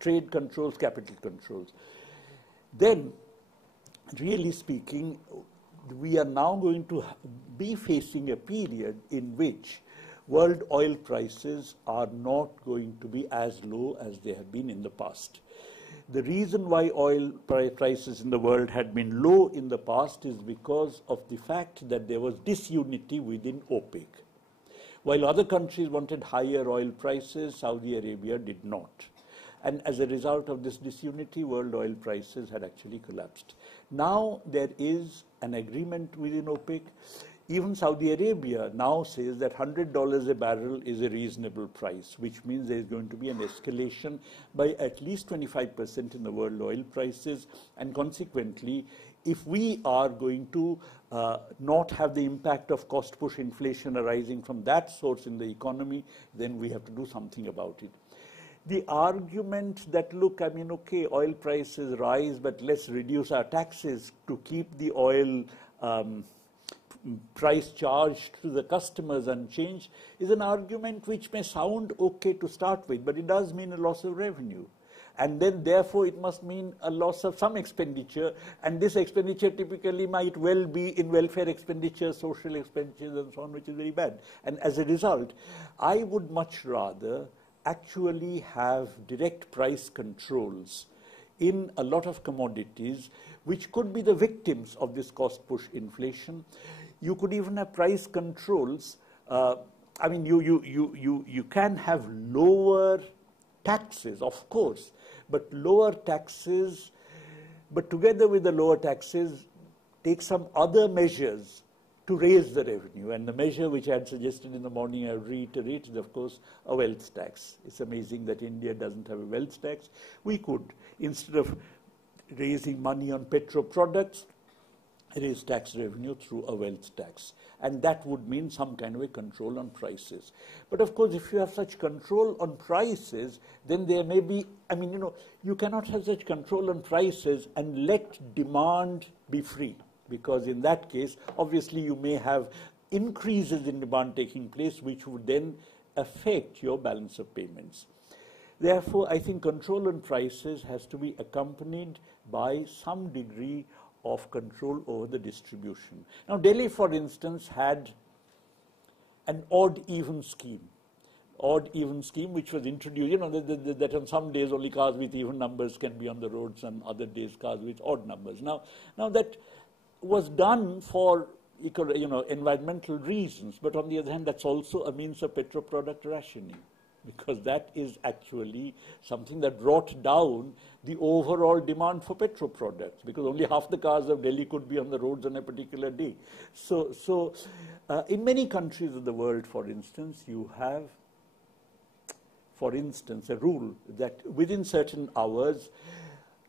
trade controls, capital controls. Then, really speaking, we are now going to be facing a period in which world oil prices are not going to be as low as they have been in the past. The reason why oil prices in the world had been low in the past is because of the fact that there was disunity within OPEC. While other countries wanted higher oil prices, Saudi Arabia did not. And as a result of this disunity, world oil prices had actually collapsed. Now there is an agreement within OPEC. Even Saudi Arabia now says that $100 a barrel is a reasonable price, which means there is going to be an escalation by at least 25% in the world oil prices. And consequently, if we are going to not have the impact of cost push inflation arising from that source in the economy, then we have to do something about it. The argument that, look, I mean, okay, oil prices rise, but let's reduce our taxes to keep the oil price charged to the customers unchanged, is an argument which may sound okay to start with, but it does mean a loss of revenue. And then, therefore, it must mean a loss of some expenditure, and this expenditure typically might well be in welfare expenditure, social expenditures, and so on, which is very bad. And as a result, I would much rather actually have direct price controls in a lot of commodities which could be the victims of this cost push inflation. You could even have price controls. I mean, you can have lower taxes, of course, but lower taxes, but together with the lower taxes, take some other measures to raise the revenue. And the measure which I had suggested in the morning, I reiterated, of course, a wealth tax. It's amazing that India doesn't have a wealth tax. We could, instead of raising money on petro products, raise tax revenue through a wealth tax. And that would mean some kind of a control on prices. But of course, if you have such control on prices, then there may be, I mean, you know, you cannot have such control on prices and let demand be free. Because in that case, obviously, you may have increases in demand taking place, which would then affect your balance of payments. Therefore, I think control on prices has to be accompanied by some degree of control over the distribution. Now, Delhi, for instance, had an odd-even scheme. Odd-even scheme which was introduced, you know, that on some days only cars with even numbers can be on the roads, and other days cars with odd numbers. Now that was done for, you know, environmental reasons, but on the other hand, that's also a means of petro-product rationing, because that is actually something that brought down the overall demand for petro products, because only half the cars of Delhi could be on the roads on a particular day. So in many countries of the world, for instance, you have, for instance, a rule that within certain hours,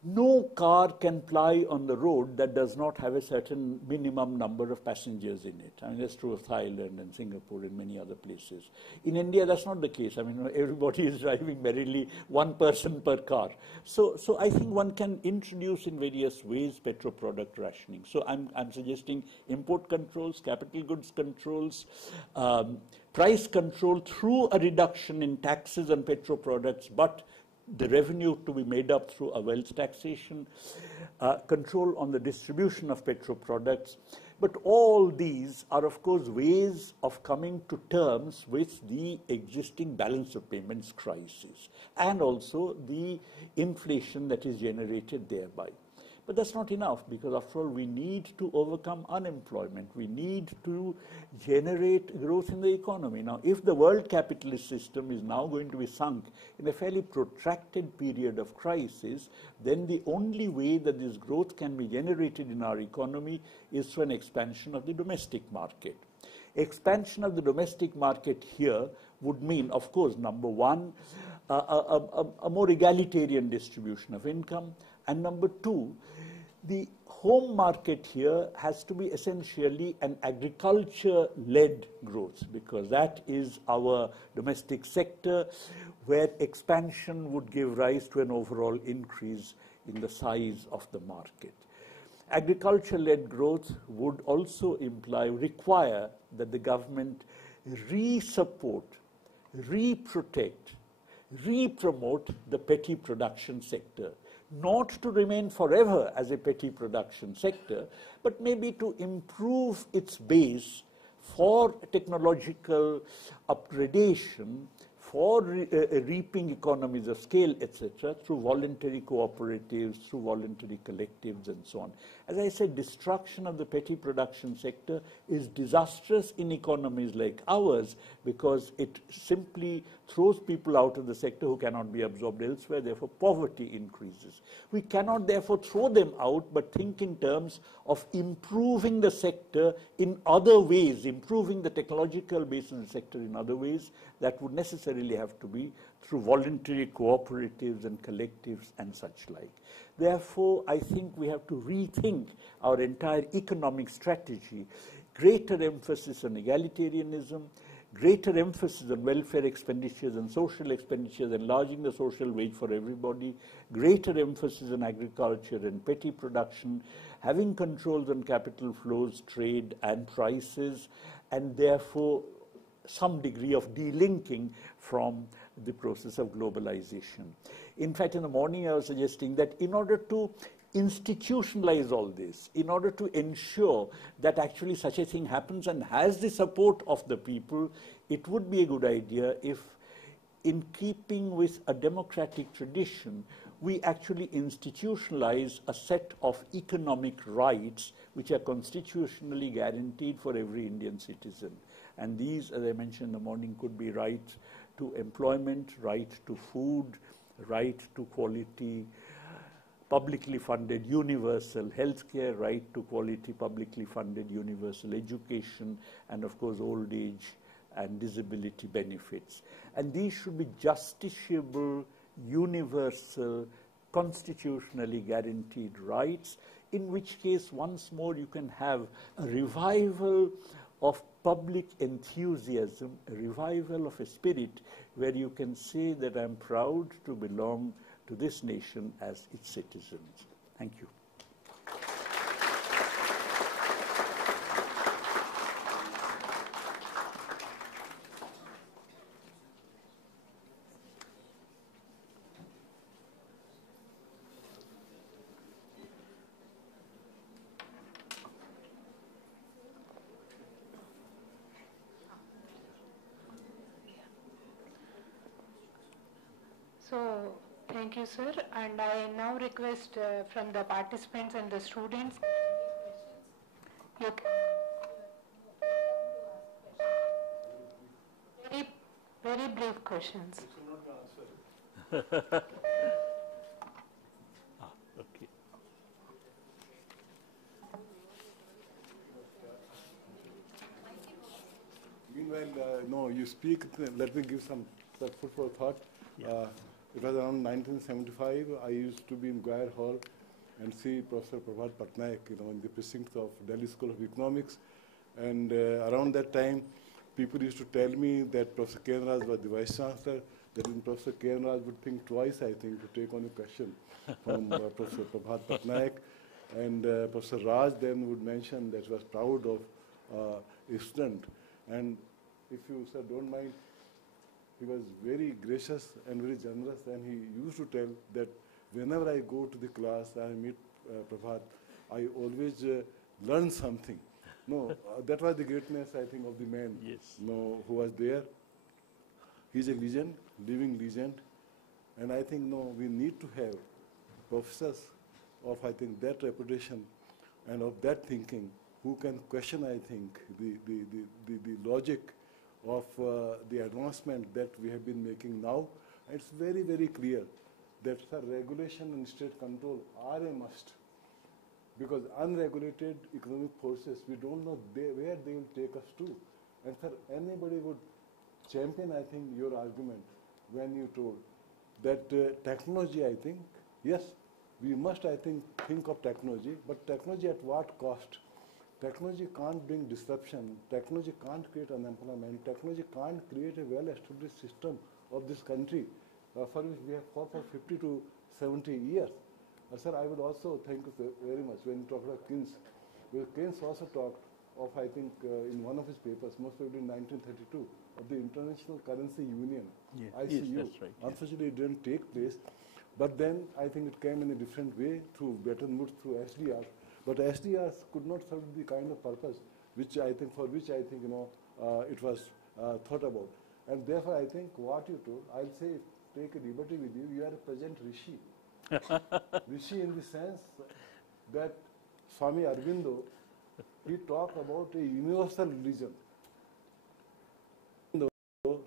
no car can ply on the road that does not have a certain minimum number of passengers in it. I mean, that's true of Thailand and Singapore and many other places. In India, that's not the case. I mean, everybody is driving merrily, one person per car. So I think one can introduce in various ways petro-product rationing. So I'm suggesting import controls, capital goods controls, price control through a reduction in taxes on petro products, but the revenue to be made up through a wealth taxation, control on the distribution of petro products. But all these are, of course, ways of coming to terms with the existing balance of payments crisis and also the inflation that is generated thereby. But that's not enough, because after all, we need to overcome unemployment. We need to generate growth in the economy. Now, if the world capitalist system is now going to be sunk in a fairly protracted period of crisis, then the only way that this growth can be generated in our economy is through an expansion of the domestic market. Expansion of the domestic market here would mean, of course, number one, a more egalitarian distribution of income, and number two, the home market here has to be essentially an agriculture-led growth, because that is our domestic sector where expansion would give rise to an overall increase in the size of the market. Agriculture-led growth would also require that the government re-support, re-protect, re-promote the petty production sector, not to remain forever as a petty production sector, but maybe to improve its base for technological upgradation, for reaping economies of scale, etc., through voluntary cooperatives, through voluntary collectives, and so on. As I said, destruction of the petty production sector is disastrous in economies like ours, because it simply throws people out of the sector who cannot be absorbed elsewhere. Therefore, poverty increases. We cannot, therefore, throw them out, but think in terms of improving the sector in other ways, improving the technological base of the sector in other ways. That would necessarily have to be through voluntary cooperatives and collectives and such like. Therefore, I think we have to rethink our entire economic strategy. Greater emphasis on egalitarianism, greater emphasis on welfare expenditures and social expenditures, enlarging the social wage for everybody, greater emphasis on agriculture and petty production, having controls on capital flows, trade and prices, and therefore some degree of delinking from the process of globalization. In fact, in the morning I was suggesting that in order to institutionalize all this, in order to ensure that actually such a thing happens and has the support of the people, it would be a good idea if, in keeping with a democratic tradition, we actually institutionalize a set of economic rights which are constitutionally guaranteed for every Indian citizen. And these, as I mentioned in the morning, could be right to employment, right to food, right to quality, publicly funded universal healthcare, right to quality, publicly funded universal education, and of course old age and disability benefits. And these should be justiciable, universal, constitutionally guaranteed rights, in which case, once more, you can have a revival of public enthusiasm, a revival of a spirit where you can say that I'm proud to belong to this nation as its citizens. Thank you. So, thank you, sir. And I now request from the participants and the students, you very brief questions. Okay. Meanwhile, no, you speak, let me give some food for thought. Yeah. It was around 1975. I used to be in Guyer Hall and see Professor Prabhat Patnaik, in the precincts of Delhi School of Economics. And around that time, people used to tell me that Professor K.N. Raj was the Vice Chancellor, that Professor K.N. Raj would think twice, I think, to take on a question from Professor Prabhat Patnaik. And Professor Raj then would mention that he was proud of a student. And if you, sir, don't mind, he was very gracious and very generous, and he used to tell that whenever I go to the class, I meet Prabhat, I always learn something. No, that was the greatness, I think, of the man Yes. no, who was there. He's a legend, living legend, and I think we need to have professors of, I think, that reputation and of that thinking who can question, I think, the logic of the advancement that we have been making now. It's very, very clear that regulation and state control are a must, because unregulated economic forces, we don't know where they will take us to. And sir, anybody would champion, I think, your argument when you told that technology, I think, yes, we must, I think of technology, but technology at what cost? Technology can't bring disruption. Technology can't create unemployment. Technology can't create a well-established system of this country for which we have fought for 50 to 70 years. Sir, I would also thank you very much when you talk about Keynes. Well, Keynes also talked of, I think, in one of his papers, most probably in 1932, of the International Currency Union, ICU. Yes, that's right. Unfortunately, it didn't take place. But then I think it came in a different way through Bretton Woods, through SDR. But SDRs could not serve the kind of purpose which I think, for which I think, it was thought about. And therefore, I think what you told, I'll say, take a liberty with you, you are a present Rishi. Rishi in the sense that Swami Aurobindo, he talked about a universal religion.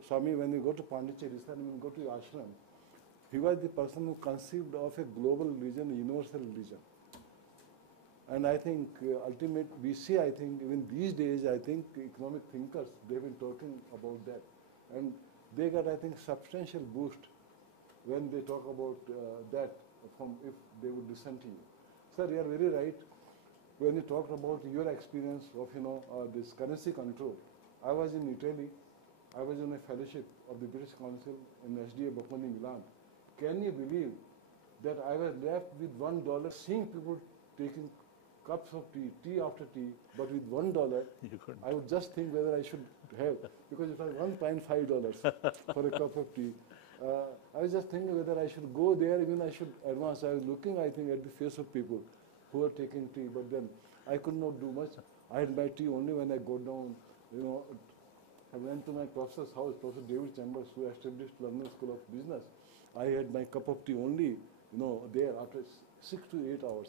Swami, when you go to Pondicherry, when you go to ashram, he was the person who conceived of a global religion, a universal religion. And I think we see, I think, even these days, I think economic thinkers, they've been talking about that. And they got, I think, substantial boost when they talk about that, from if they would listen to you. Sir, you are very right. When you talked about your experience of, this currency control, I was in Italy. I was on a fellowship of the British Council in SDA Bocconi, Milan. Can you believe that I was left with $1, seeing people taking cups of tea after tea, but with $1, I would just think whether I should have, because it was $1.5 for a cup of tea. I was just thinking whether I should go there, even I should advance. I was looking, I think, at the face of people who were taking tea, but then I could not do much. I had my tea only when I go down, I went to my professor's house, Professor David Chambers, who established London School of Business. I had my cup of tea only, there after 6 to 8 hours.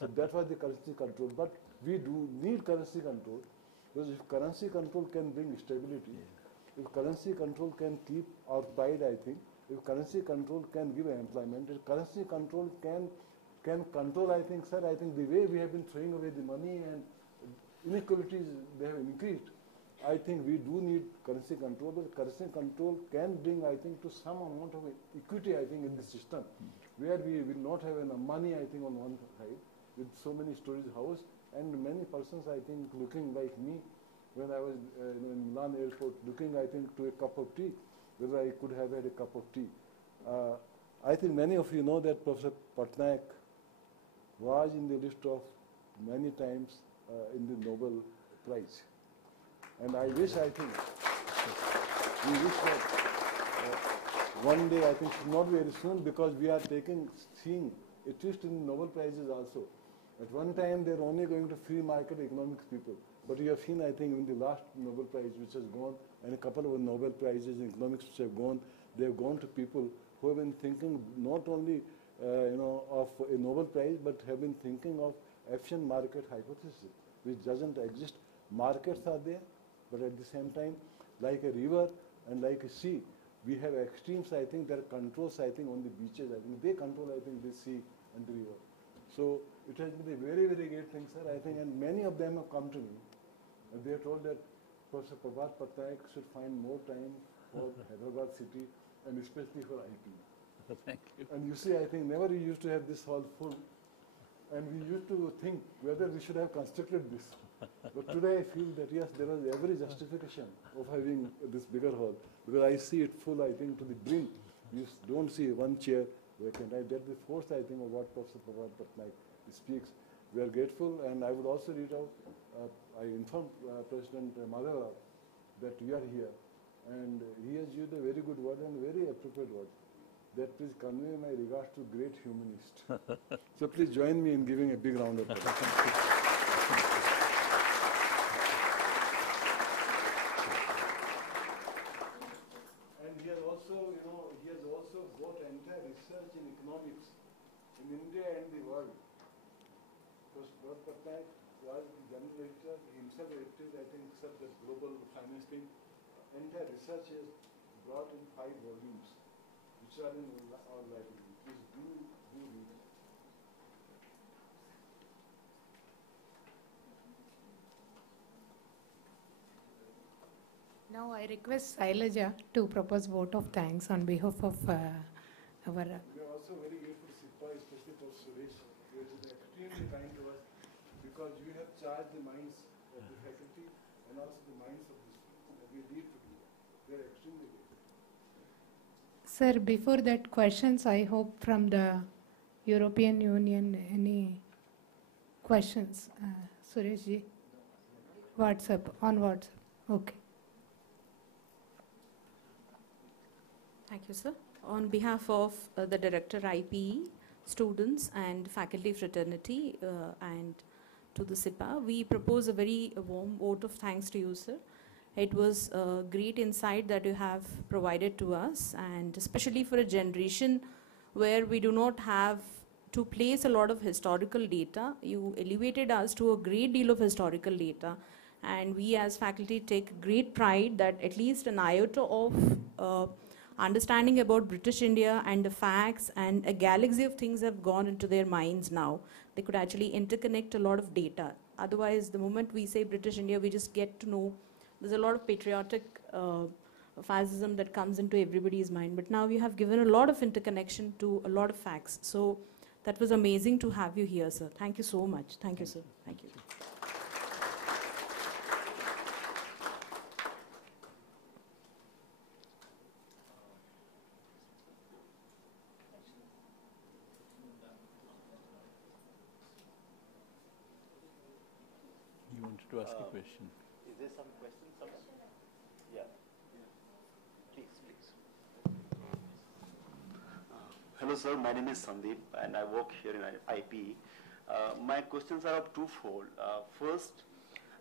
So that was the currency control. But we do need currency control, because if currency control can bring stability, if currency control can keep our pride, I think, if currency control can give employment, if currency control can control, I think, sir, I think the way we have been throwing away the money and inequalities, they have increased. I think we do need currency control, but currency control can bring, I think, to some amount of equity, I think, in the system, where we will not have enough money, I think, on one side, with so many storage house, and many persons, I think, looking like me, when I was in Milan airport, looking, I think, to a cup of tea, whether I could have had a cup of tea. I think many of you know that Professor Patnaik was in the list of many times in the Nobel Prize. And I wish, I think, we wish that one day, I think, should not be very soon, because we are seeing a twist in Nobel Prizes also. At one time, they're only going to free market economics people. But you have seen, I think, in the last Nobel Prize, which has gone, and a couple of Nobel Prizes in economics which have gone, they have gone to people who have been thinking not only, of a Nobel Prize, but have been thinking of efficient market hypothesis, which doesn't exist. Markets are there, but at the same time, like a river and like a sea, we have extremes, I think, there are controls, I think, on the beaches. I think they control, I think, the sea and the river. So it has been a very, very great thing, sir, I think, and many of them have come to me. And they are told that Professor Prabhat Patnaik should find more time for Hyderabad city, and especially for IP. Thank you. And you see, I think, never we used to have this hall full. And we used to think whether we should have constructed this. But today I feel that, yes, there was every justification of having this bigger hall, because I see it full, I think, to the brim. You don't see one chair vacant. That's the force, I think, of what Professor Prabhat Patnaik speaks. We are grateful, and I would also read out, I informed President Madhav that we are here. And he has used a very good word and very appropriate word. That please convey my regards to great humanist. So please join me in giving a big round of applause. And he has also, he has also got entire research in economics in India and the world. Because Bharat Patnaik was the general editor, he himself edited, I think, such as Global Finance thing. Entire research is brought in 5 volumes, which are in our library. Please do read it. Now I request Sailaja to propose vote of thanks on behalf of our... We are also very grateful to SIPA, especially for Suresh, who has been extremely kind to us, because you have charged the minds of the faculty and also the minds of the students, and we need to do that. We are extremely grateful. Sir, before that, questions I hope from the European Union. Any questions? Suresh ji? WhatsApp, on WhatsApp. Okay. Thank you, sir. On behalf of the Director IPE, students and faculty fraternity and to the SIPA, we propose a very warm vote of thanks to you, sir. It was a great insight that you have provided to us, and especially for a generation where we do not have to place a lot of historical data. You elevated us to a great deal of historical data, and we as faculty take great pride that at least an iota of understanding about British India and the facts and a galaxy of things have gone into their minds now. They could actually interconnect a lot of data. Otherwise, the moment we say British India, we just get to know there's a lot of patriotic fascism that comes into everybody's mind. But now you have given a lot of interconnection to a lot of facts. So that was amazing to have you here, sir. Thank you so much. Thank you, sir. Thank you. You wanted to ask a question? Is there some question somewhere? Yeah. Please, please. Hello, sir. My name is Sandeep, and I work here in IP. My questions are of twofold. First,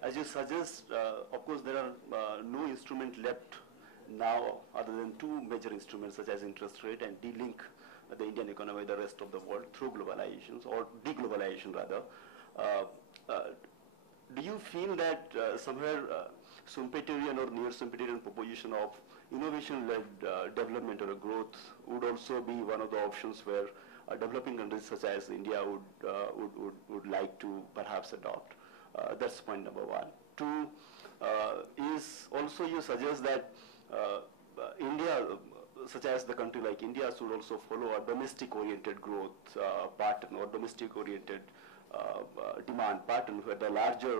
as you suggest, of course, there are no instrument left now other than 2 major instruments, such as interest rate and de-link the Indian economy with the rest of the world through globalization, or deglobalization rather. Do you feel that somewhere Schumpeterian or neo-Schumpeterian proposition of innovation-led development or growth would also be one of the options where developing countries such as India would like to perhaps adopt? That's point number 1. 2 is also you suggest that India, such as the country like India, should also follow a domestic-oriented growth pattern or domestic-oriented demand pattern, where the larger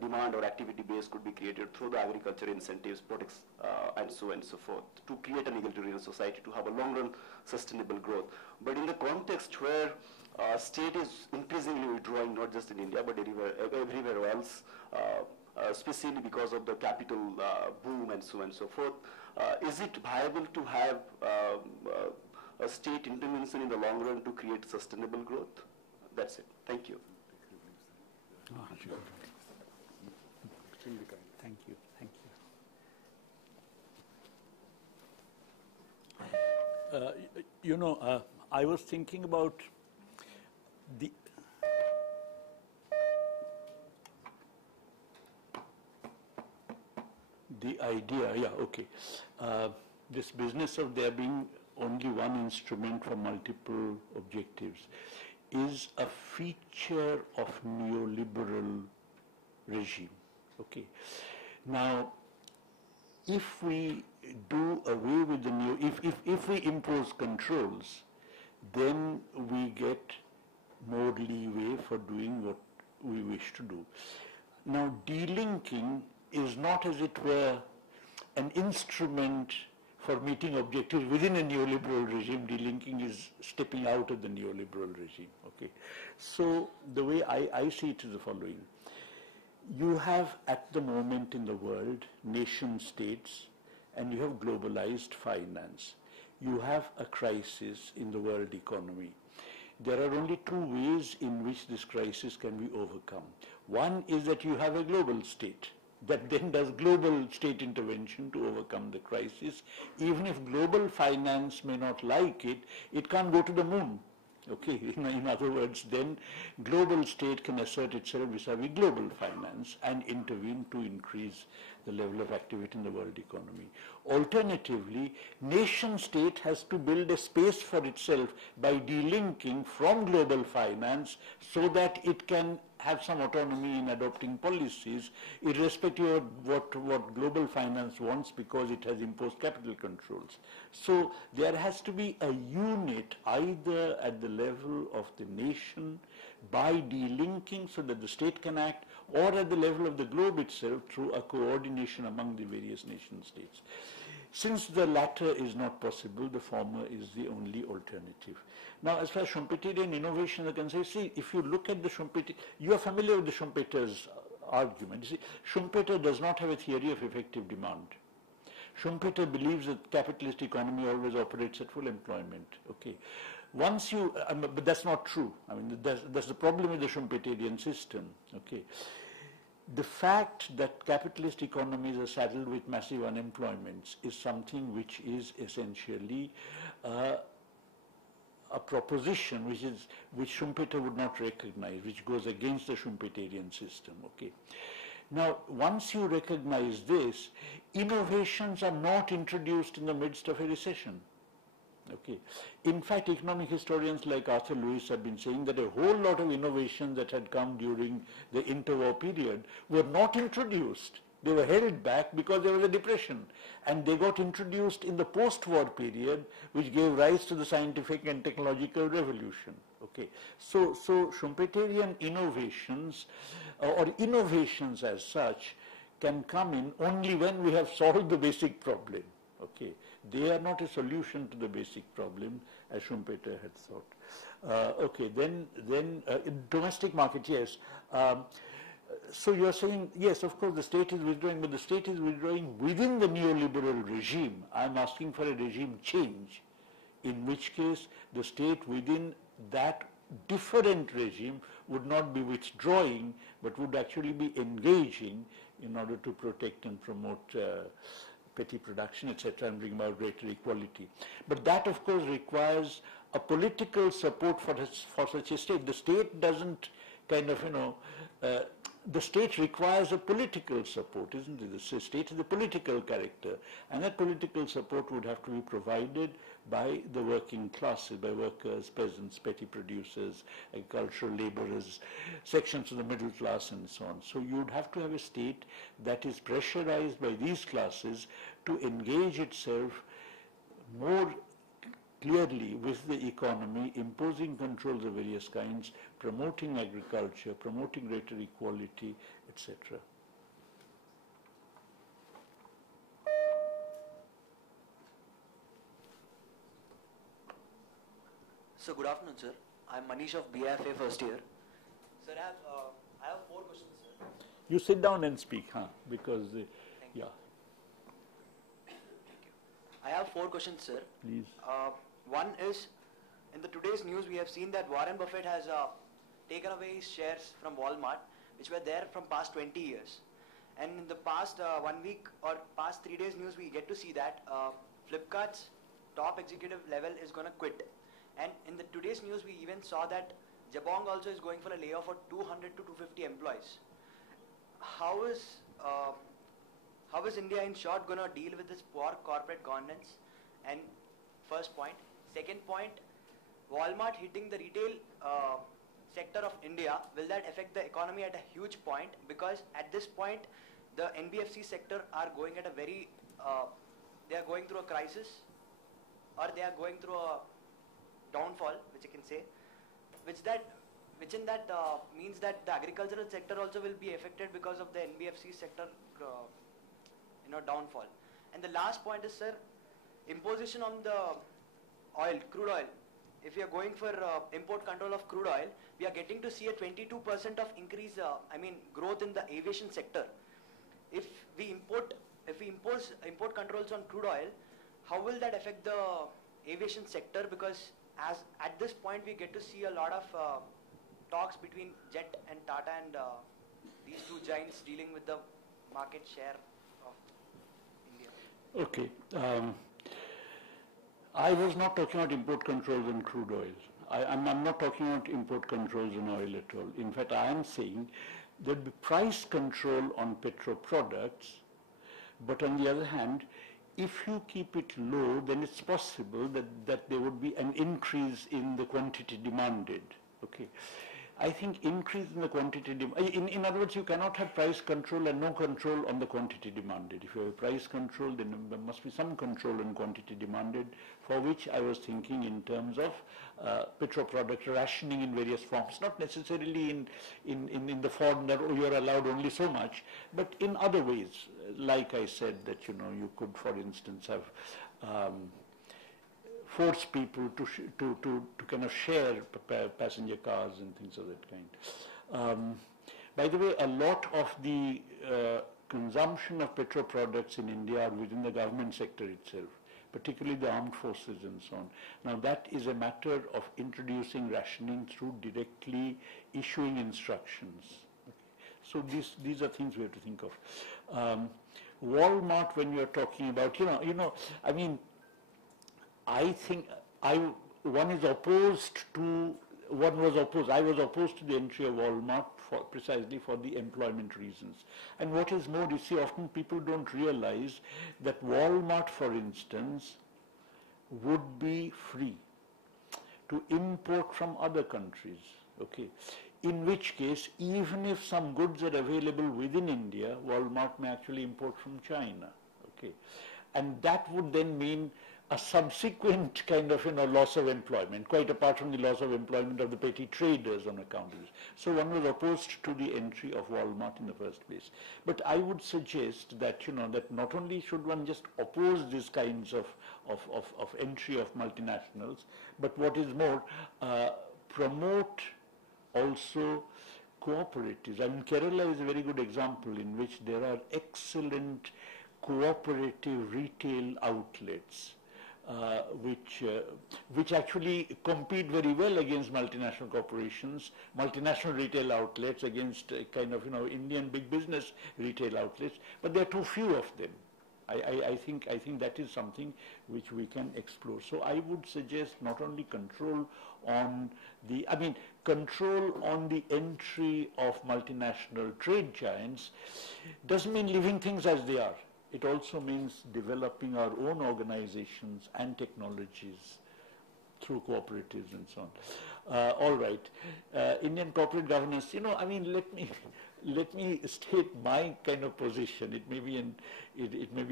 demand or activity base could be created through the agriculture incentives, products, and so on and so forth, to create an egalitarian society, to have a long-run sustainable growth. But in the context where state is increasingly withdrawing, not just in India, but everywhere else, especially because of the capital boom and so on and so forth, is it viable to have a state intervention in the long run to create sustainable growth? That's it. Thank you. Sure. Thank you. Thank you. I was thinking about the idea, this business of there being only one instrument for multiple objectives is a feature of neoliberal regime. Okay. Now, if we do away with the if we impose controls, then we get more leeway for doing what we wish to do. Now, delinking is not, as it were, an instrument for meeting objectives within a neoliberal regime. Delinking is stepping out of the neoliberal regime. Okay, so the way I see it is the following: you have at the moment in the world nation states and you have globalized finance. You have a crisis in the world economy. There are only two ways in which this crisis can be overcome. One is that you have a global state that then does global state intervention to overcome the crisis. Even if global finance may not like it, it can't go to the moon. Okay, in other words, then global state can assert itself vis-a-vis global finance and intervene to increase the level of activity in the world economy. Alternatively, nation state has to build a space for itself by delinking from global finance so that it can have some autonomy in adopting policies, irrespective of what global finance wants, because it has imposed capital controls. So there has to be a unit either at the level of the nation by delinking so that the state can act, or at the level of the globe itself through a coordination among the various nation states. Since the latter is not possible, the former is the only alternative. Now, as far as Schumpeterian innovation is concerned, see, if you look at the Schumpeter, you are familiar with the Schumpeter's argument. You see, Schumpeter does not have a theory of effective demand. Schumpeter believes that capitalist economy always operates at full employment. Okay, once you, but that's not true. I mean, that's the problem with the Schumpeterian system. Okay. The fact that capitalist economies are saddled with massive unemployments is something which is essentially a proposition which Schumpeter would not recognize, which goes against the Schumpeterian system. Okay. Now, once you recognize this, innovations are not introduced in the midst of a recession. Okay. In fact, economic historians like Arthur Lewis have been saying that a whole lot of innovations that had come during the interwar period were not introduced. They were held back because there was a depression. And they got introduced in the post-war period, which gave rise to the scientific and technological revolution. Okay. So Schumpeterian innovations, or innovations as such, can come in only when we have solved the basic problem. Okay. They are not a solution to the basic problem, as Schumpeter had thought. Okay, then domestic market, yes. So you're saying, yes, of course, the state is withdrawing, but the state is withdrawing within the neoliberal regime. I'm asking for a regime change, in which case the state within that different regime would not be withdrawing, but would actually be engaging in order to protect and promote petty production, etc., and bring about greater equality. But that, of course, requires a political support for such a state. The state doesn't kind of, the state requires a political support, isn't it? The state is a political character, and that political support would have to be provided by the working classes, by workers, peasants, petty producers, agricultural laborers, sections of the middle class, and so on. So you would have to have a state that is pressurized by these classes to engage itself more clearly with the economy, imposing controls of various kinds, promoting agriculture, promoting greater equality, etc. So good afternoon, sir. I'm Manish of BFA first year. Sir, I have 4 questions, sir. You sit down and speak, because, yeah. Thank you. I have 4 questions, sir. Please. One is, in the today's news, we have seen that Warren Buffett has taken away his shares from Walmart, which were there from past 20 years. And in the past 1 week or past 3 days news, we get to see that Flipkart's top executive level is going to quit. And in the today's news, we even saw that Jabong also is going for a layoff of 200 to 250 employees. How is India in short going to deal with this poor corporate governance? And first point. Second point, Walmart hitting the retail sector of India, will that affect the economy at a huge point? Because at this point, the NBFC sector are going at a very, they are going through a crisis, or they are going through a downfall, which I can say, which in that means that the agricultural sector also will be affected because of the NBFC sector, downfall. And the last point is, sir, imposition on the oil, crude oil. If we are going for import control of crude oil, we are getting to see a 22% of increase, growth in the aviation sector. If we import if we import controls on crude oil, how will that affect the aviation sector? Because as at this point we get to see a lot of talks between Jet and Tata and these two giants dealing with the market share of India. Okay. I was not talking about import controls on crude oil. I'm not talking about import controls on oil at all. In fact, I am saying there will be price control on petro products, but on the other hand, if you keep it low, then it's possible that there would be an increase in the quantity demanded. Okay. I think increase in the quantity in other words, you cannot have price control and no control on the quantity demanded. If you have price control, then there must be some control on quantity demanded, for which I was thinking in terms of petro product rationing in various forms, not necessarily in the form that you're allowed only so much, but in other ways, like I said, that you could, for instance, have force people to kind of share passenger cars and things of that kind. By the way, a lot of the consumption of petro products in India are within the government sector itself, particularly the armed forces and so on. Now that is a matter of introducing rationing through directly issuing instructions. Okay. So these are things we have to think of. Walmart, when you're talking about, I mean, I think one was opposed to the entry of Walmart precisely for the employment reasons. And what is more, you see, often people don't realize that Walmart, for instance, would be free to import from other countries, okay? In which case, even if some goods are available within India, Walmart may actually import from China, okay? And that would then mean a subsequent kind of loss of employment, quite apart from the loss of employment of the petty traders on account of this. So one was opposed to the entry of Walmart in the first place. But I would suggest that that not only should one just oppose these kinds of entry of multinationals, but what is more, promote also cooperatives. I mean, Kerala is a very good example in which there are excellent cooperative retail outlets which actually compete very well against multinational corporations, multinational retail outlets against kind of Indian big business retail outlets, but there are too few of them. I think that is something which we can explore. So I would suggest not only control on the entry of multinational trade giants doesn't mean leaving things as they are. It also means developing our own organizations and technologies through cooperatives and so on. All right, Indian corporate governance. Let me state my kind of position. It may be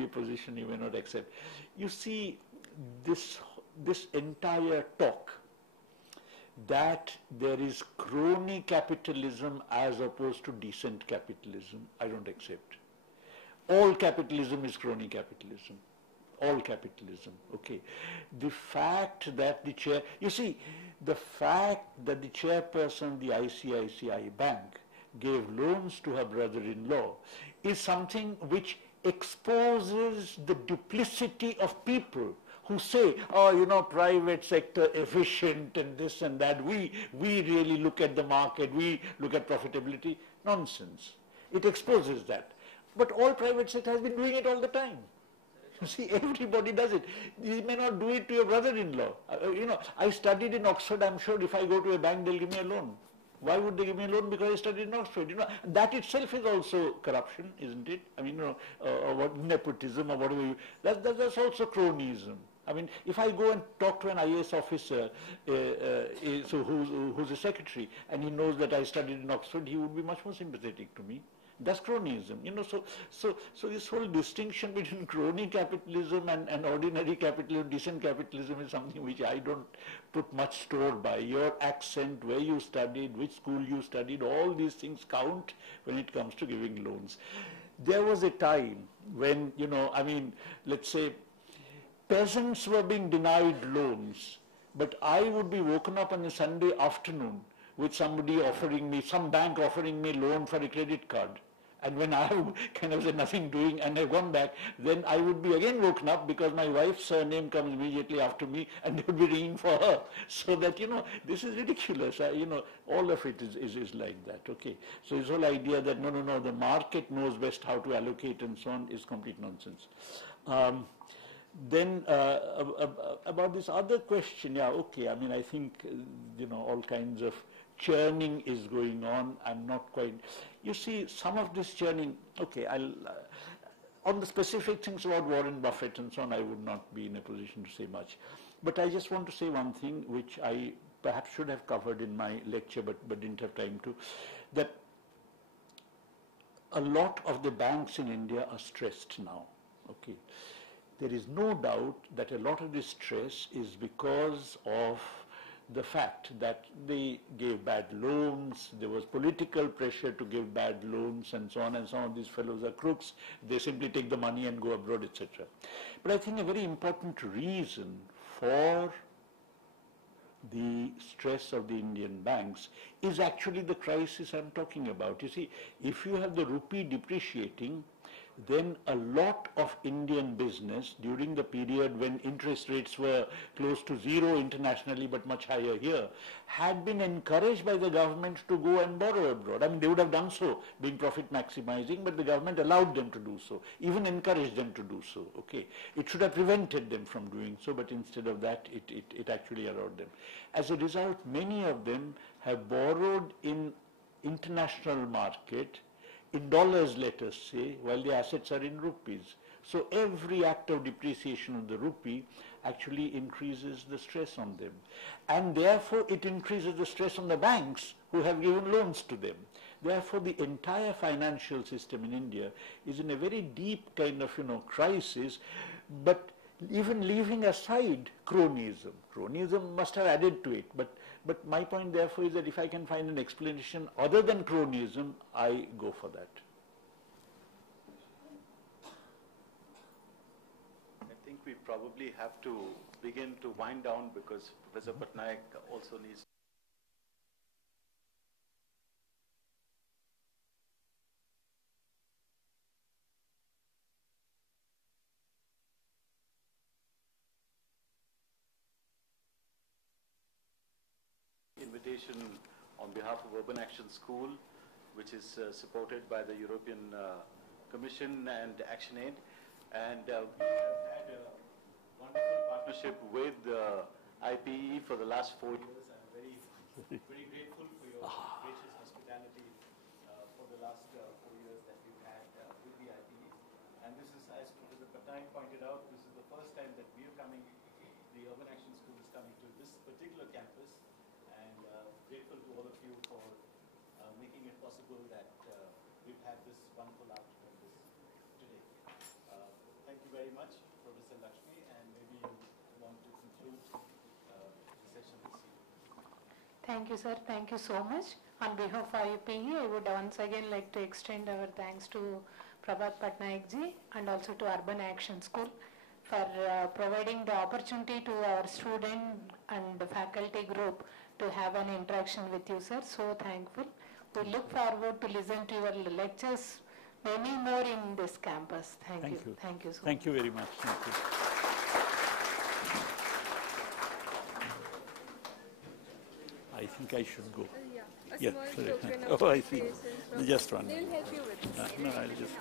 a position you may not accept. You see, this entire talk that there is crony capitalism as opposed to decent capitalism, I don't accept. All capitalism is crony capitalism. All capitalism, okay. The fact that the chairperson of the ICICI Bank gave loans to her brother-in-law is something which exposes the duplicity of people who say, private sector efficient and this and that. We really look at the market, we look at profitability. Nonsense. It exposes that. But all private sector has been doing it all the time. You see, everybody does it. You may not do it to your brother-in-law. I studied in Oxford. I'm sure if I go to a bank, they'll give me a loan. Why would they give me a loan? Because I studied in Oxford. That itself is also corruption, isn't it? I mean, or what, nepotism or whatever. That's also cronyism. I mean, if I go and talk to an IAS officer who's a secretary, and he knows that I studied in Oxford, he would be much more sympathetic to me. That's cronyism. So this whole distinction between crony capitalism and ordinary capitalism, decent capitalism, is something which I don't put much store by. Your accent, where you studied, which school you studied, all these things count when it comes to giving loans. There was a time when, let's say, peasants were being denied loans, but I would be woken up on a Sunday afternoon with somebody offering me, some bank offering me loan for a credit card. and when I have kind of said nothing doing and have gone back, then I would be again woken up because my wife's surname comes immediately after me and they would be ringing for her. So that, this is ridiculous. All of it is like that, okay. So this whole idea that no, the market knows best how to allocate and so on is complete nonsense. Then about this other question, yeah, okay, I think, all kinds of churning is going on. I'm not quite, you see, some of this churning, okay, on the specific things about Warren Buffett and so on, I would not be in a position to say much. But I just want to say one thing, which I perhaps should have covered in my lecture, but didn't have time to, that a lot of the banks in India are stressed now, okay. There is no doubt that a lot of this stress is because of the fact that they gave bad loans, there was political pressure to give bad loans and so on, and some of these fellows are crooks, they simply take the money and go abroad, etc. But I think a very important reason for the stress of the Indian banks is actually the crisis I'm talking about. You see, if you have the rupee depreciating, then a lot of Indian business during the period when interest rates were close to zero internationally but much higher here, had been encouraged by the government to go and borrow abroad. They would have done so, being profit maximizing, but the government allowed them to do so, even encouraged them to do so, okay. It should have prevented them from doing so, but instead of that, it actually allowed them. As a result, many of them have borrowed in international market in dollars, let us say, while the assets are in rupees. So every act of depreciation of the rupee actually increases the stress on them. And therefore it increases the stress on the banks who have given loans to them. Therefore the entire financial system in India is in a very deep kind of, crisis, but even leaving aside cronyism. Cronyism must have added to it, but my point therefore is that if I can find an explanation other than cronyism, I go for that. I think we probably have to begin to wind down because Professor Patnaik also needs invitation on behalf of Urban Action School, which is supported by the European Commission and ActionAid. And we have had a wonderful partnership with IPE for the last 4 years. I'm very grateful for your gracious hospitality for the last 4 years that we've had with the IPE. And this is, as Professor Patnaik pointed out, this is the first time that we are coming, the Urban Action School is coming to this particular campus. And grateful to all of you for making it possible that we've had this wonderful afternoon today. Thank you very much, Professor Lakshmi, and maybe you want to conclude the session this evening. Thank you, sir. Thank you so much. On behalf of IPE, I would once again like to extend our thanks to Prabhat Patnaik ji and also to Urban Action School for providing the opportunity to our student and the faculty group to have an interaction with you, sir. So thankful. We look forward to listen to your lectures, many more in this campus. Thank you. Thank you so much. Thank you very much. Thank you. I think I should go. Yeah, Sorry. token Oh, of I see. appreciation from- Just one. They'll help you with this. No, I'll just...